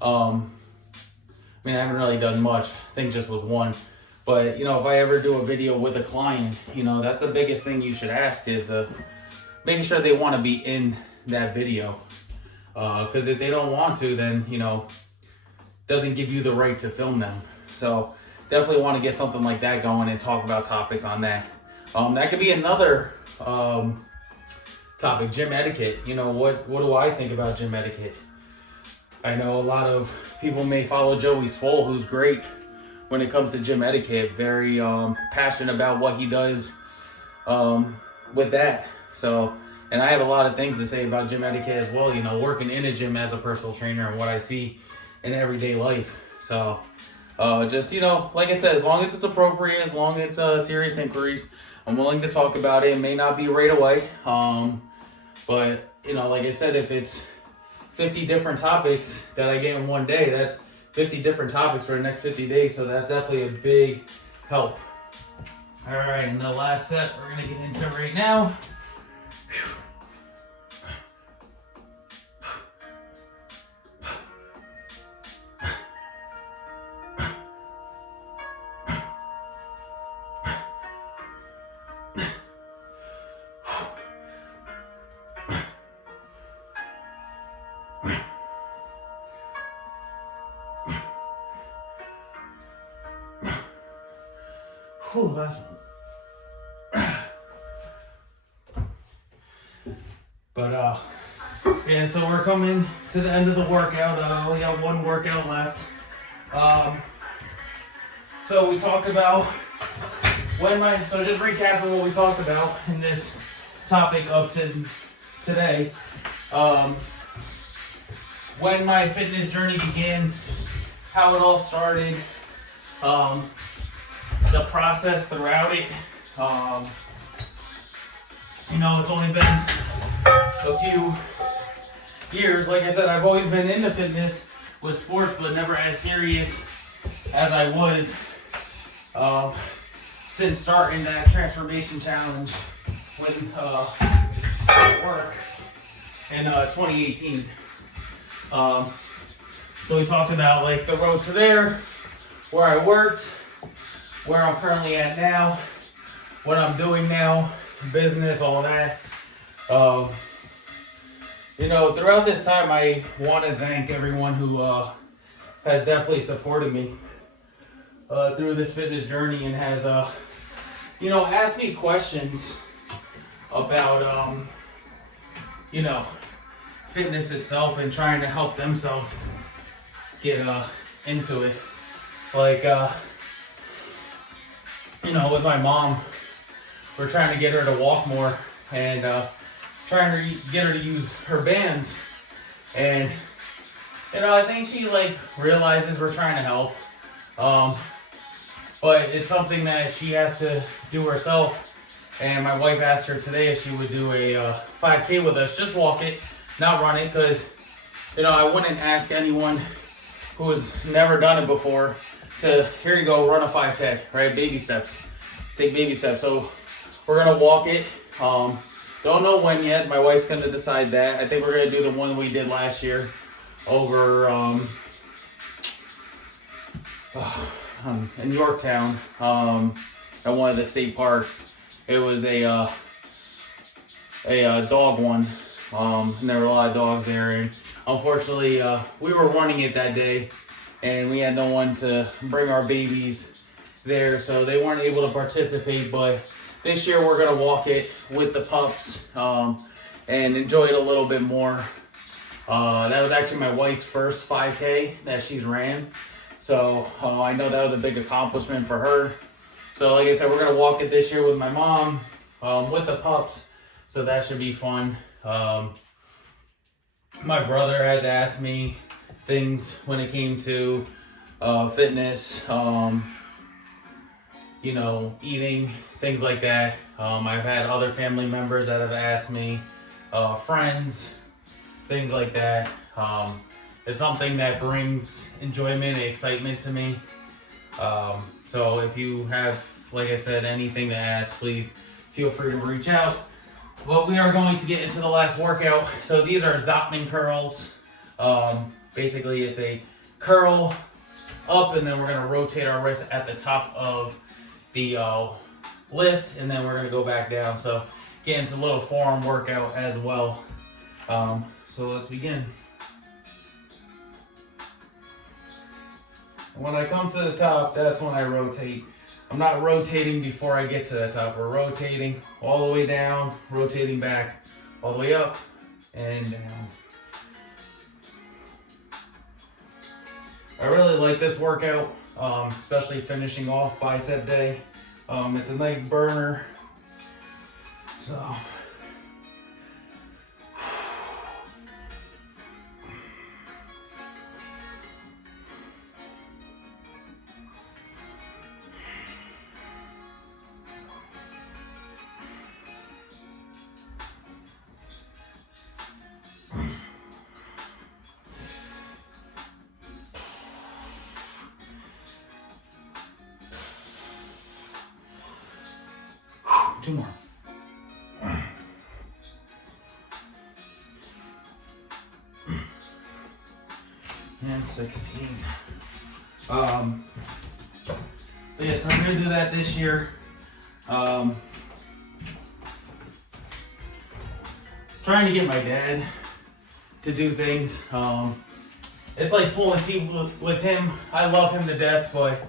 haven't really done much, I think just with one, but if I ever do a video with a client, that's the biggest thing you should ask is making sure they want to be in that video, because if they don't want to, then doesn't give you the right to film them. So definitely want to get something like that going and talk about topics on that. That could be another topic, gym etiquette. What do I think about gym etiquette? I know a lot of people may follow Joey Swole, who's great when it comes to gym etiquette, very passionate about what he does with that. So, and I have a lot of things to say about gym etiquette as well, working in a gym as a personal trainer and what I see in everyday life. So just, like I said, as long as it's appropriate, as long as it's serious inquiries, I'm willing to talk about it. It may not be right away. But, like I said, if it's 50 different topics that I get in one day, that's 50 different topics for the next 50 days. So that's definitely a big help. All right, and the last set we're going to get into right now. Whew, last one. But yeah, so we're coming to the end of the workout. We got one workout left. So we talked about so just recapping what we talked about in this topic of today. When my fitness journey began, how it all started, the process throughout it. It's only been a few years. Like I said, I've always been into fitness with sports, but never as serious as I was since starting that transformation challenge with work in 2018. So we talked about like the road to there, where I worked, where I'm currently at now, what I'm doing now, business, all that. Throughout this time, I want to thank everyone who has definitely supported me through this fitness journey and has, asked me questions about, fitness itself and trying to help themselves get into it. Like, with my mom, we're trying to get her to walk more and trying to get her to use her bands. And, I think she realizes we're trying to help. But it's something that she has to do herself. And my wife asked her today if she would do a 5K with us, just walk it. not run it, because, I wouldn't ask anyone who has never done it before to, here you go, run a 5K, right? Baby steps. Take baby steps. So we're going to walk it. Don't know when yet. My wife's going to decide that. I think we're going to do the one we did last year over in Yorktown, at one of the state parks. It was a dog one, and there were a lot of dogs there. And unfortunately, we were running it that day, and we had no one to bring our babies there, so they weren't able to participate. But this year, we're gonna walk it with the pups and enjoy it a little bit more. That was actually my wife's first 5K that she's ran. So I know that was a big accomplishment for her. So like I said, we're going to walk it this year with my mom, with the pups. So that should be fun. My brother has asked me things when it came to fitness, eating, things like that. I've had other family members that have asked me, friends, things like that. It's something that brings enjoyment and excitement to me. So if you have, like I said, anything to ask, please feel free to reach out. But we are going to get into the last workout. So these are Zotman curls. Basically, it's a curl up, and then we're going to rotate our wrist at the top of the lift, and then we're going to go back down. So get into a little forearm workout as well. So let's begin. When I come to the top, that's when I rotate. I'm not rotating before I get to the top. We're rotating all the way down, rotating back, all the way up and down. I really like this workout, especially finishing off bicep day. It's a nice burner. So. Two more. And 16. But yeah, so I'm gonna do that this year. Trying to get my dad to do things. It's like pulling teeth with him. I love him to death, but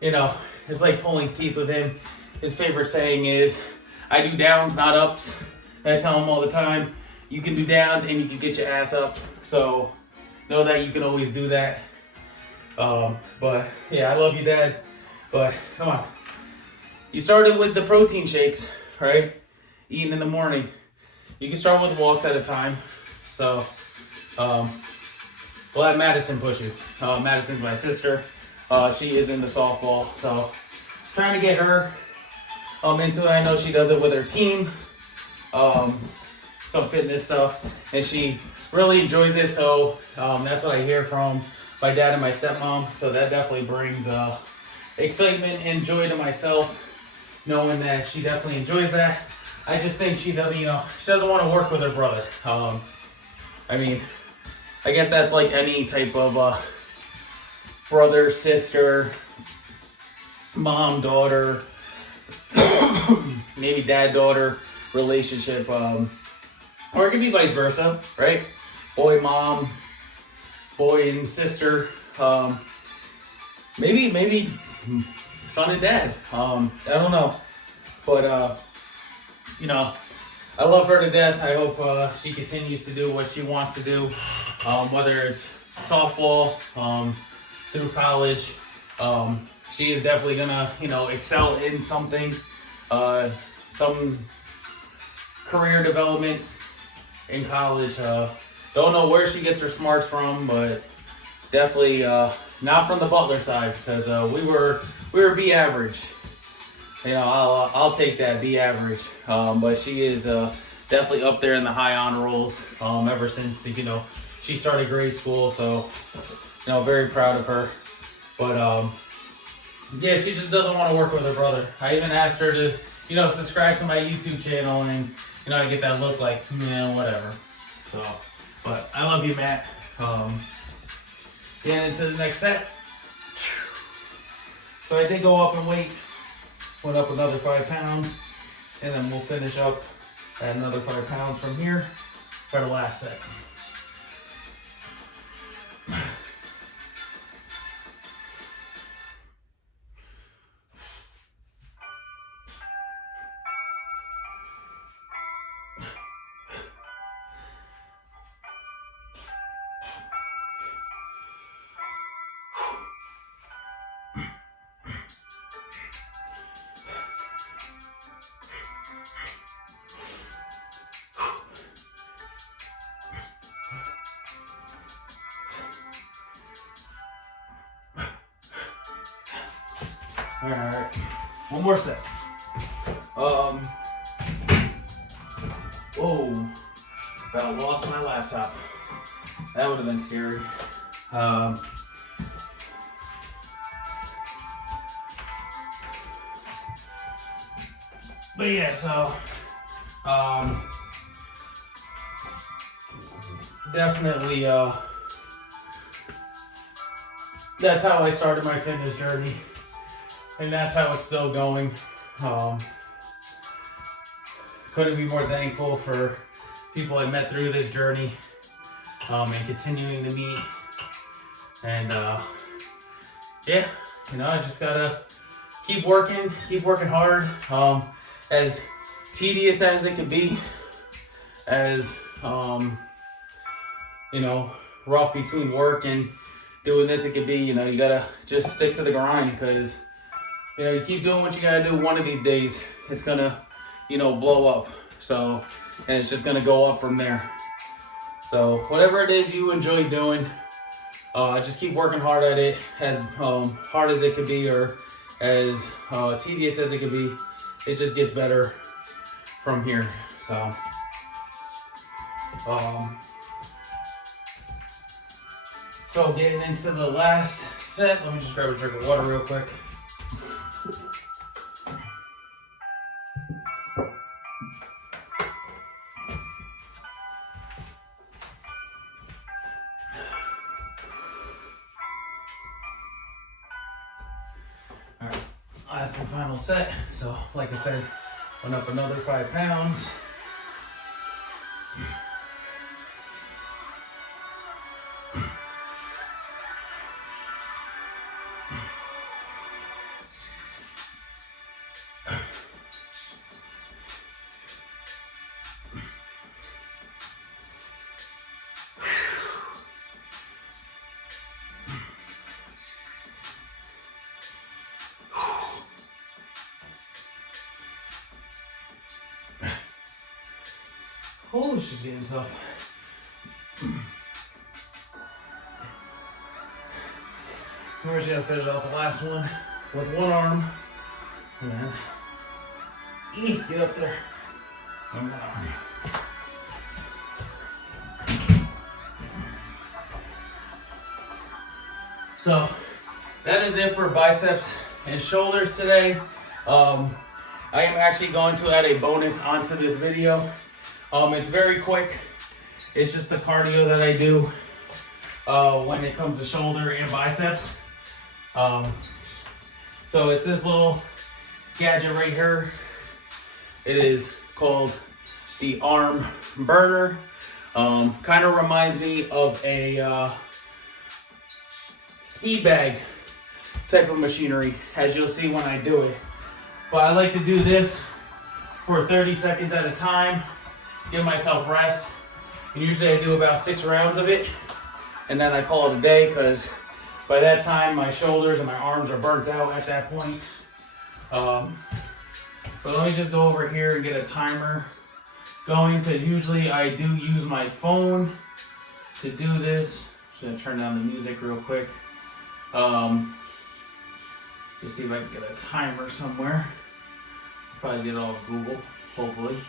it's like pulling teeth with him. His favorite saying is, I do downs, not ups. And I tell him all the time, you can do downs and you can get your ass up. So know that you can always do that. But yeah, I love you, Dad. But come on. You started with the protein shakes, right? Eating in the morning. You can start with walks at a time. So we'll have Madison push you. Madison's my sister. She is into softball. So trying to get her into it. I know she does it with her team, some fitness stuff, and she really enjoys it. So that's what I hear from my dad and my stepmom. So that definitely brings excitement and joy to myself, knowing that she definitely enjoys that. I just think she doesn't, she doesn't want to work with her brother. I mean, I guess that's like any type of brother, sister, mom, daughter, maybe dad, daughter relationship, or it could be vice versa, right? Boy, mom, boy and sister, maybe son and dad. I don't know, but I love her to death. I hope she continues to do what she wants to do, whether it's softball, through college. She is definitely gonna, excel in something, some career development in college. Don't know where she gets her smarts from, but definitely not from the Butler side, because we were B average. I'll take that, B average. But she is definitely up there in the high honor rolls ever since, you know, she started grade school. So, you know, very proud of her. But yeah, she just doesn't want to work with her brother. I even asked her to, you know, subscribe to my YouTube channel, and, you know, I get that look like, man, whatever. So, but I love you, Matt. Getting into the next set. So I did go up in weight, went up another 5 pounds, and then we'll finish up at another 5 pounds from here for the last set. All right, one more set. Whoa, about lost my laptop. That would have been scary. But yeah, so definitely that's how I started my fitness journey. And that's how it's still going. Couldn't be more thankful for people I met through this journey, and continuing to meet. And yeah, you know, I just gotta keep working hard. As tedious as it can be, as you know, rough between work and doing this it could be, you know, you gotta just stick to the grind, because you know, you keep doing what you gotta do, one of these days it's gonna, you know, blow up. So, and it's just gonna go up from there. So whatever it is you enjoy doing, just keep working hard at it, as hard as it could be, or as tedious as it could be. It just gets better from here. So so getting into the last set, let me just grab a drink of water real quick. Last and final set. So, like I said, went up another 5 pounds. Oh, this is getting tough. We're just gonna finish off the last one with one arm. And then, get up there. And one arm. So that is it for biceps and shoulders today. I am actually going to add a bonus onto this video. It's very quick. It's just the cardio that I do when it comes to shoulder and biceps. So it's this little gadget right here. It is called the arm burner. Kind of reminds me of a speed bag type of machinery, as you'll see when I do it. But I like to do this for 30 seconds at a time, give myself rest. And usually I do about 6 rounds of it, and then I call it a day, because by that time my shoulders and my arms are burnt out at that point. But let me just go over here and get a timer going, because usually I do use my phone to do this. Just gonna turn down the music real quick. Just see if I can get a timer somewhere. Probably get it all Google, hopefully.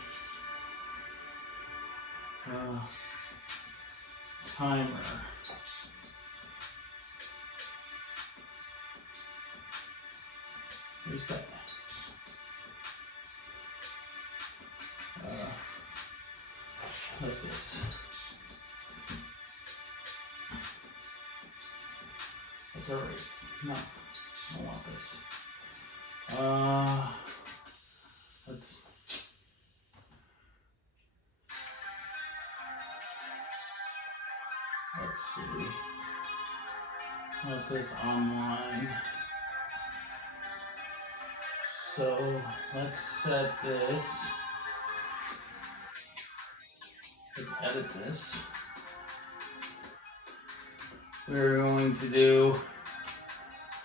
Timer. Reset. What's this? It's a race. No, I don't want this. Let's see. What's this online? So let's set this. Let's edit this. We're going to do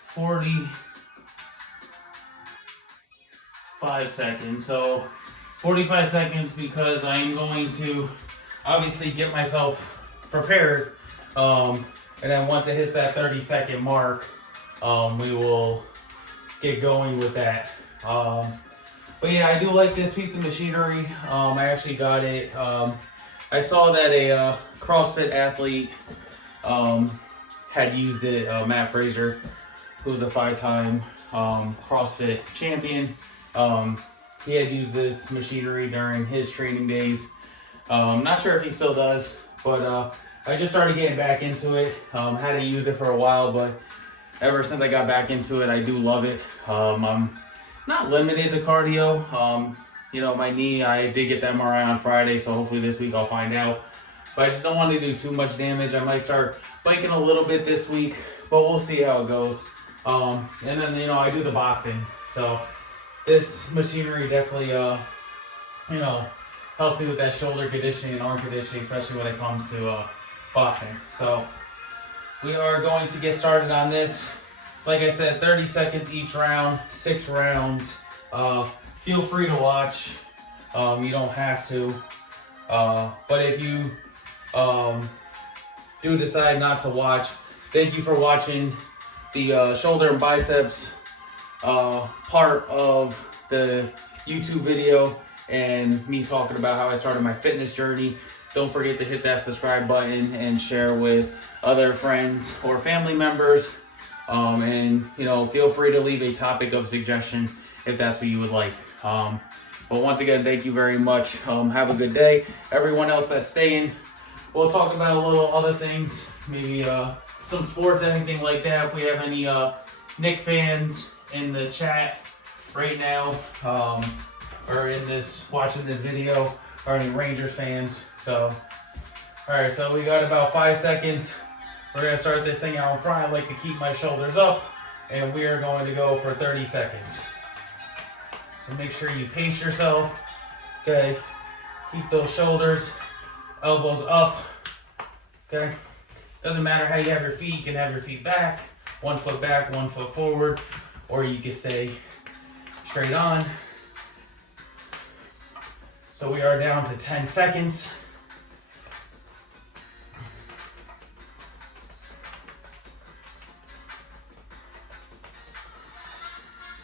45 seconds. So 45 seconds because I'm going to obviously get myself prepared. And then once it hits that 30-second mark, we will get going with that. But yeah, I do like this piece of machinery. I actually got it. I saw that a CrossFit athlete had used it, Matt Fraser, who's a 5-time CrossFit champion. He had used this machinery during his training days. Not sure if he still does, but I just started getting back into it. Hadn't used it for a while, but ever since I got back into it, I do love it. I'm not limited to cardio. My knee, I did get the MRI on Friday, so hopefully this week I'll find out. But I just don't want to do too much damage. I might start biking a little bit this week, but we'll see how it goes. And then, I do the boxing. So this machinery definitely, helps me with that shoulder conditioning and arm conditioning, especially when it comes to boxing. So we are going to get started on this. Like I said, 30 seconds each round, 6 rounds. Feel free to watch. You don't have to. But if you do decide not to watch, thank you for watching the shoulder and biceps part of the YouTube video and me talking about how I started my fitness journey. Don't forget to hit that subscribe button and share with other friends or family members. And feel free to leave a topic of suggestion if that's what you would like. But once again, thank you very much. Have a good day. Everyone else that's staying, we'll talk about a little other things, maybe some sports, anything like that. If we have any Nick fans in the chat right now, or watching this video, or any Rangers fans. So, all right, so we got about 5 seconds. We're gonna start this thing out in front. I like to keep my shoulders up, and we are going to go for 30 seconds. And make sure you pace yourself. Okay, keep those shoulders, elbows up. Okay, doesn't matter how you have your feet. You can have your feet back, 1 foot back, 1 foot forward, or you can stay straight on. So we are down to 10 seconds.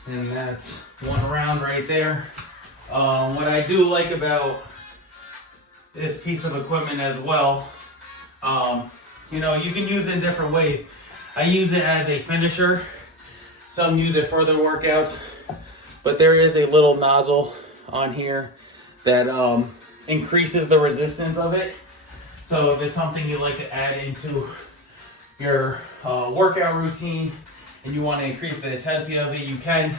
And that's 1 round right there. What I do like about this piece of equipment as well, you can use it in different ways. I use it as a finisher. Some use it for their workouts, but there is a little nozzle on here that increases the resistance of it. So if it's something you like to add into your workout routine and you want to increase the intensity of it, you can.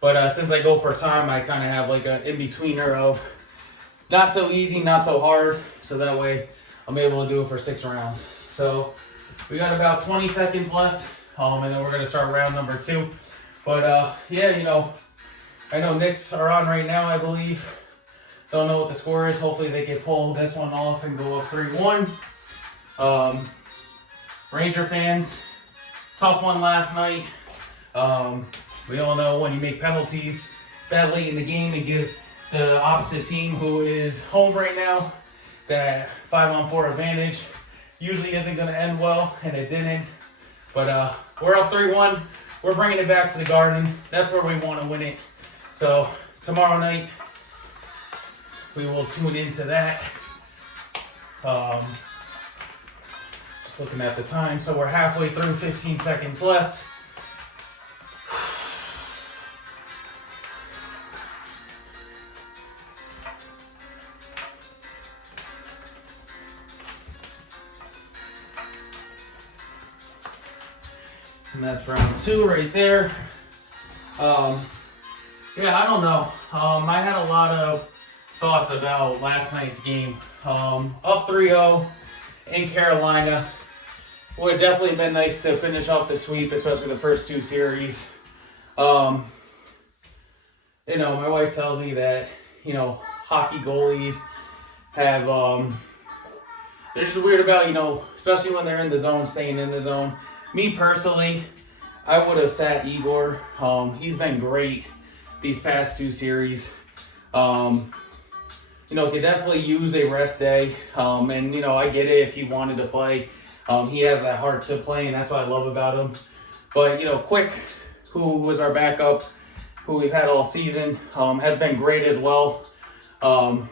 But since I go for time, I kind of have like an in-betweener of not so easy, not so hard. So that way I'm able to do it for 6 rounds. So we got about 20 seconds left. And then we're going to start round number 2. But I know Knicks are on right now, I believe. Don't know what the score is. Hopefully they can pull this one off and go up 3-1. Ranger fans, tough one last night. We all know when you make penalties that late in the game and give the opposite team, who is home right now, that 5-on-4 advantage usually isn't going to end well, and it didn't. But we're up 3-1. We're bringing it back to the Garden. That's where we want to win it. So tomorrow night, we will tune into that. Just looking at the time, so we're halfway through, 15 seconds left. And that's round 2 right there. Yeah, I don't know. I had a lot of thoughts about last night's game. Up 3-0 in Carolina. Would have definitely been nice to finish off the sweep, especially the first 2 series. My wife tells me that, hockey goalies have, they're just weird about, especially when they're in the zone, staying in the zone. Me personally, I would have sat Igor. He's been great these past 2 series. Could definitely use a rest day. And I get it if he wanted to play. He has that heart to play, and that's what I love about him. But, Quick, who was our backup, who we've had all season, has been great as well. I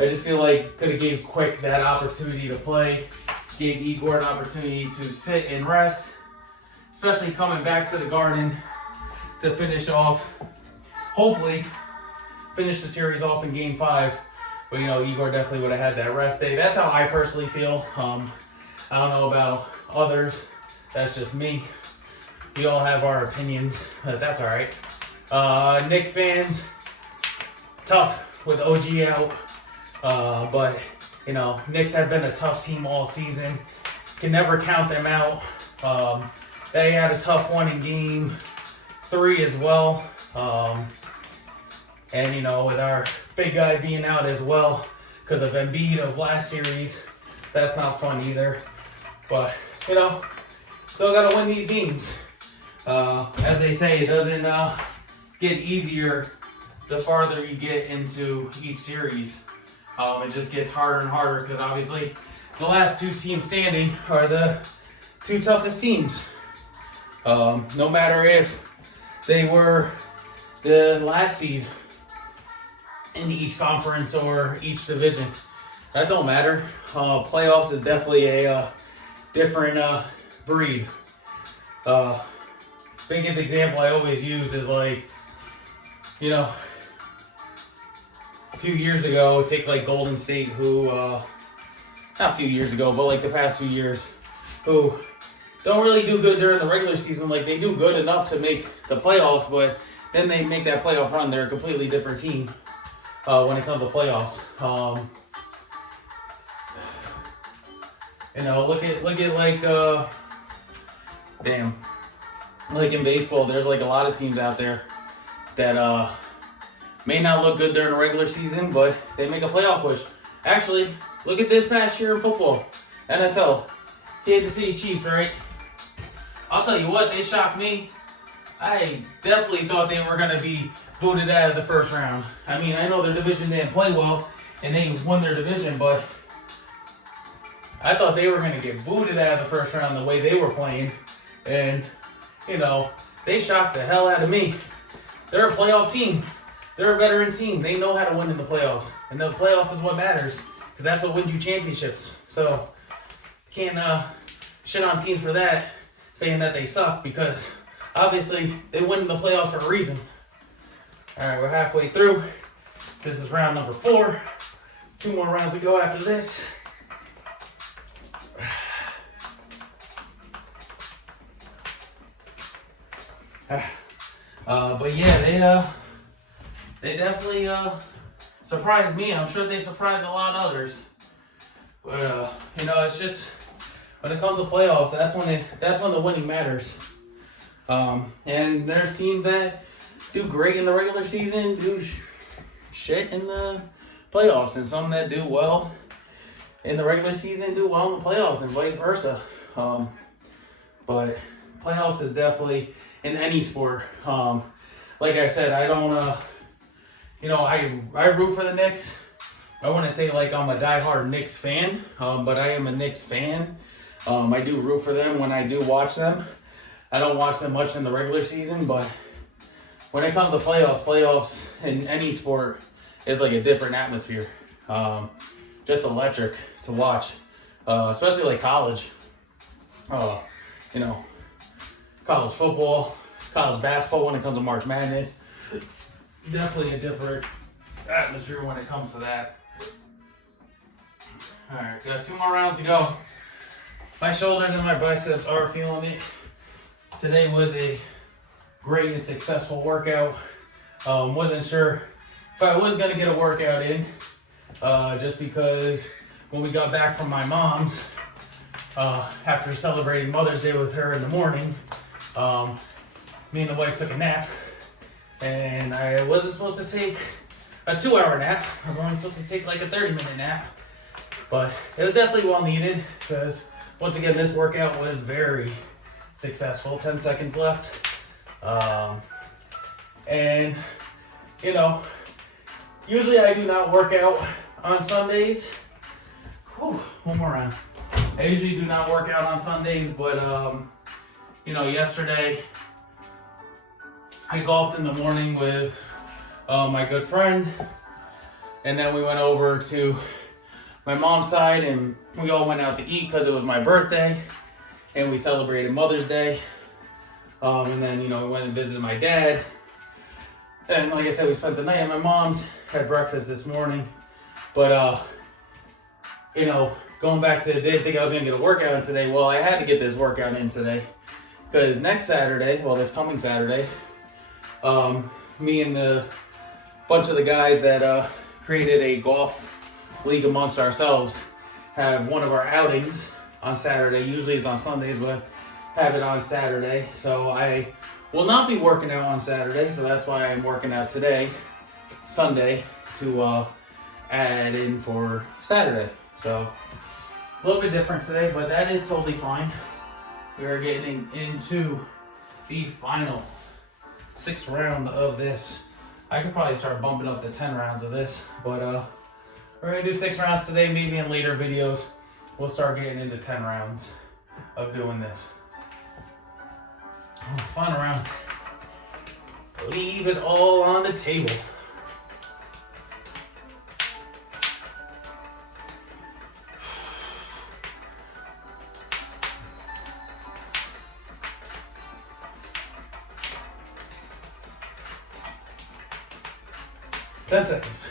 just feel like could have gave Quick that opportunity to play, gave Igor an opportunity to sit and rest, especially coming back to the Garden to finish off, hopefully, finish the series off in Game 5. But, Igor definitely would have had that rest day. That's how I personally feel. I don't know about others. That's just me. We all have our opinions, but that's all right. Knicks fans, tough with OG out. But, Knicks have been a tough team all season. Can never count them out. They had a tough one in Game 3 as well. And, with our big guy being out as well because of Embiid of last series, that's not fun either. But, still got to win these games. As they say, it doesn't get easier the farther you get into each series. It just gets harder and harder because obviously the last 2 teams standing are the 2 toughest teams. No matter if they were the last seed in each conference or each division. That don't matter. Playoffs is definitely a different breed. Biggest example I always use is like, a few years ago, take like Golden State, who, not a few years ago, but like the past few years, who don't really do good during the regular season. Like they do good enough to make the playoffs, but then they make that playoff run. They're a completely different team when it comes to playoffs. Look at like, like in baseball, there's like a lot of teams out there that may not look good during the regular season, but they make a playoff push. Actually, look at this past year in football, NFL, Kansas City Chiefs, right? I'll tell you what, they shocked me. I definitely thought they were going to be booted out of the first round. I mean, I know their division didn't play well, and they won their division, but I thought they were going to get booted out of the first round the way they were playing. And, they shocked the hell out of me. They're a playoff team. They're a veteran team. They know how to win in the playoffs. And the playoffs is what matters, because that's what wins you championships. So, can't shit on teams for that, saying that they suck, because obviously they win in the playoffs for a reason. All right, we're halfway through. This is round number 4. 2 more rounds to go after this. But yeah, they definitely surprised me. I'm sure they surprised a lot of others. But it's just when it comes to playoffs, that's when the winning matters. And there's teams that do great in the regular season, do shit in the playoffs, and some that do well in the regular season do well in the playoffs, and vice versa. But playoffs is definitely in any sport. Like I said, I don't, I root for the Knicks. I want to say like I'm a diehard Knicks fan, but I am a Knicks fan. I do root for them when I do watch them. I don't watch them much in the regular season, but when it comes to playoffs in any sport is like a different atmosphere. just electric to watch, especially like college. You know, college football, college basketball when it comes to March Madness. Definitely a different atmosphere when it comes to that. All right, got 2 more rounds to go. My shoulders and my biceps are feeling it. Today was a great and successful workout. Wasn't sure if I was gonna get a workout in, just because when we got back from my mom's, after celebrating Mother's Day with her in the morning, me and the wife took a nap, and I wasn't supposed to take a 2-hour nap. I was only supposed to take like a 30-minute nap, but it was definitely well needed because once again, this workout was very successful. 10 seconds left. And you know, usually I do not work out on Sundays. Whew, one more round. I usually do not work out on Sundays, but you know, yesterday I golfed in the morning with my good friend, and then we went over to my mom's side and we all went out to eat because it was my birthday and we celebrated Mother's Day. And then, you know, we went and visited my dad. And like I said, we spent the night at my mom's, had breakfast this morning. But, you know, going back to, didn't think I was going to get a workout in today. Well, I had to get this workout in today because next Saturday, well, this coming Saturday, me and the bunch of the guys that created a golf league amongst ourselves have one of our outings on Saturday. Usually it's on Sundays, but have it on Saturday. So I will not be working out on Saturday, so that's why I'm working out today, Sunday, to add in for Saturday. So a little bit different today, but that is totally fine. We are getting into the final 6th round of this. I could probably start bumping up to 10 rounds of this, but we're gonna do 6 rounds today. Maybe in later videos we'll start getting into 10 rounds of doing this. Oh, final round. Leave it all on the table. Ten seconds.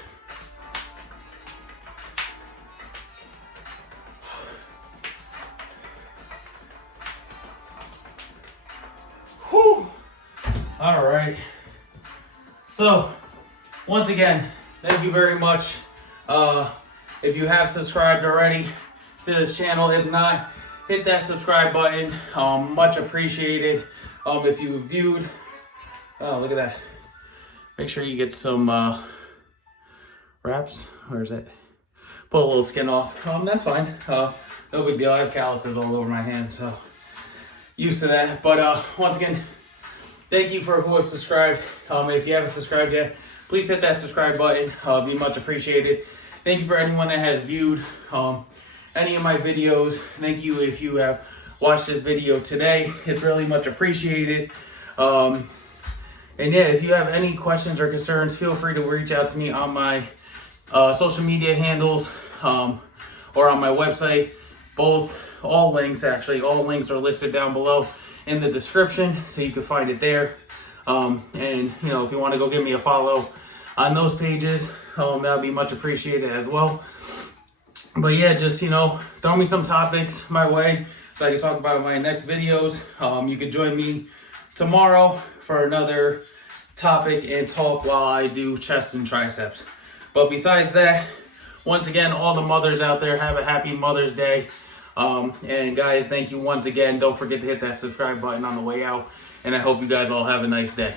Whew. All right. So, once again, thank you very much. If you have subscribed already to this channel, if not, hit that subscribe button. Much appreciated. If you viewed, oh, look at that. Make sure you get some wraps. Where is it? Pull a little skin off. That's fine. No big deal. I have calluses all over my hands, so used to that. But once again, thank you for who have subscribed. If you haven't subscribed yet, please hit that subscribe button. Be much appreciated. Thank you for anyone that has viewed any of my videos. Thank you if you have watched this video today. It's really much appreciated. And yeah, if you have any questions or concerns, feel free to reach out to me on my social media handles or on my website. All links are listed down below in the description, so you can find it there. And you know, if you want to go give me a follow on those pages, that would be much appreciated as well. But yeah, just, you know, throw me some topics my way so I can talk about my next videos. You can join me tomorrow for another topic and talk while I do chest and triceps. But besides that, once again, all the mothers out there, have a happy Mother's Day. And guys, thank you once again. Don't forget to hit that subscribe button on the way out. And I hope you guys all have a nice day.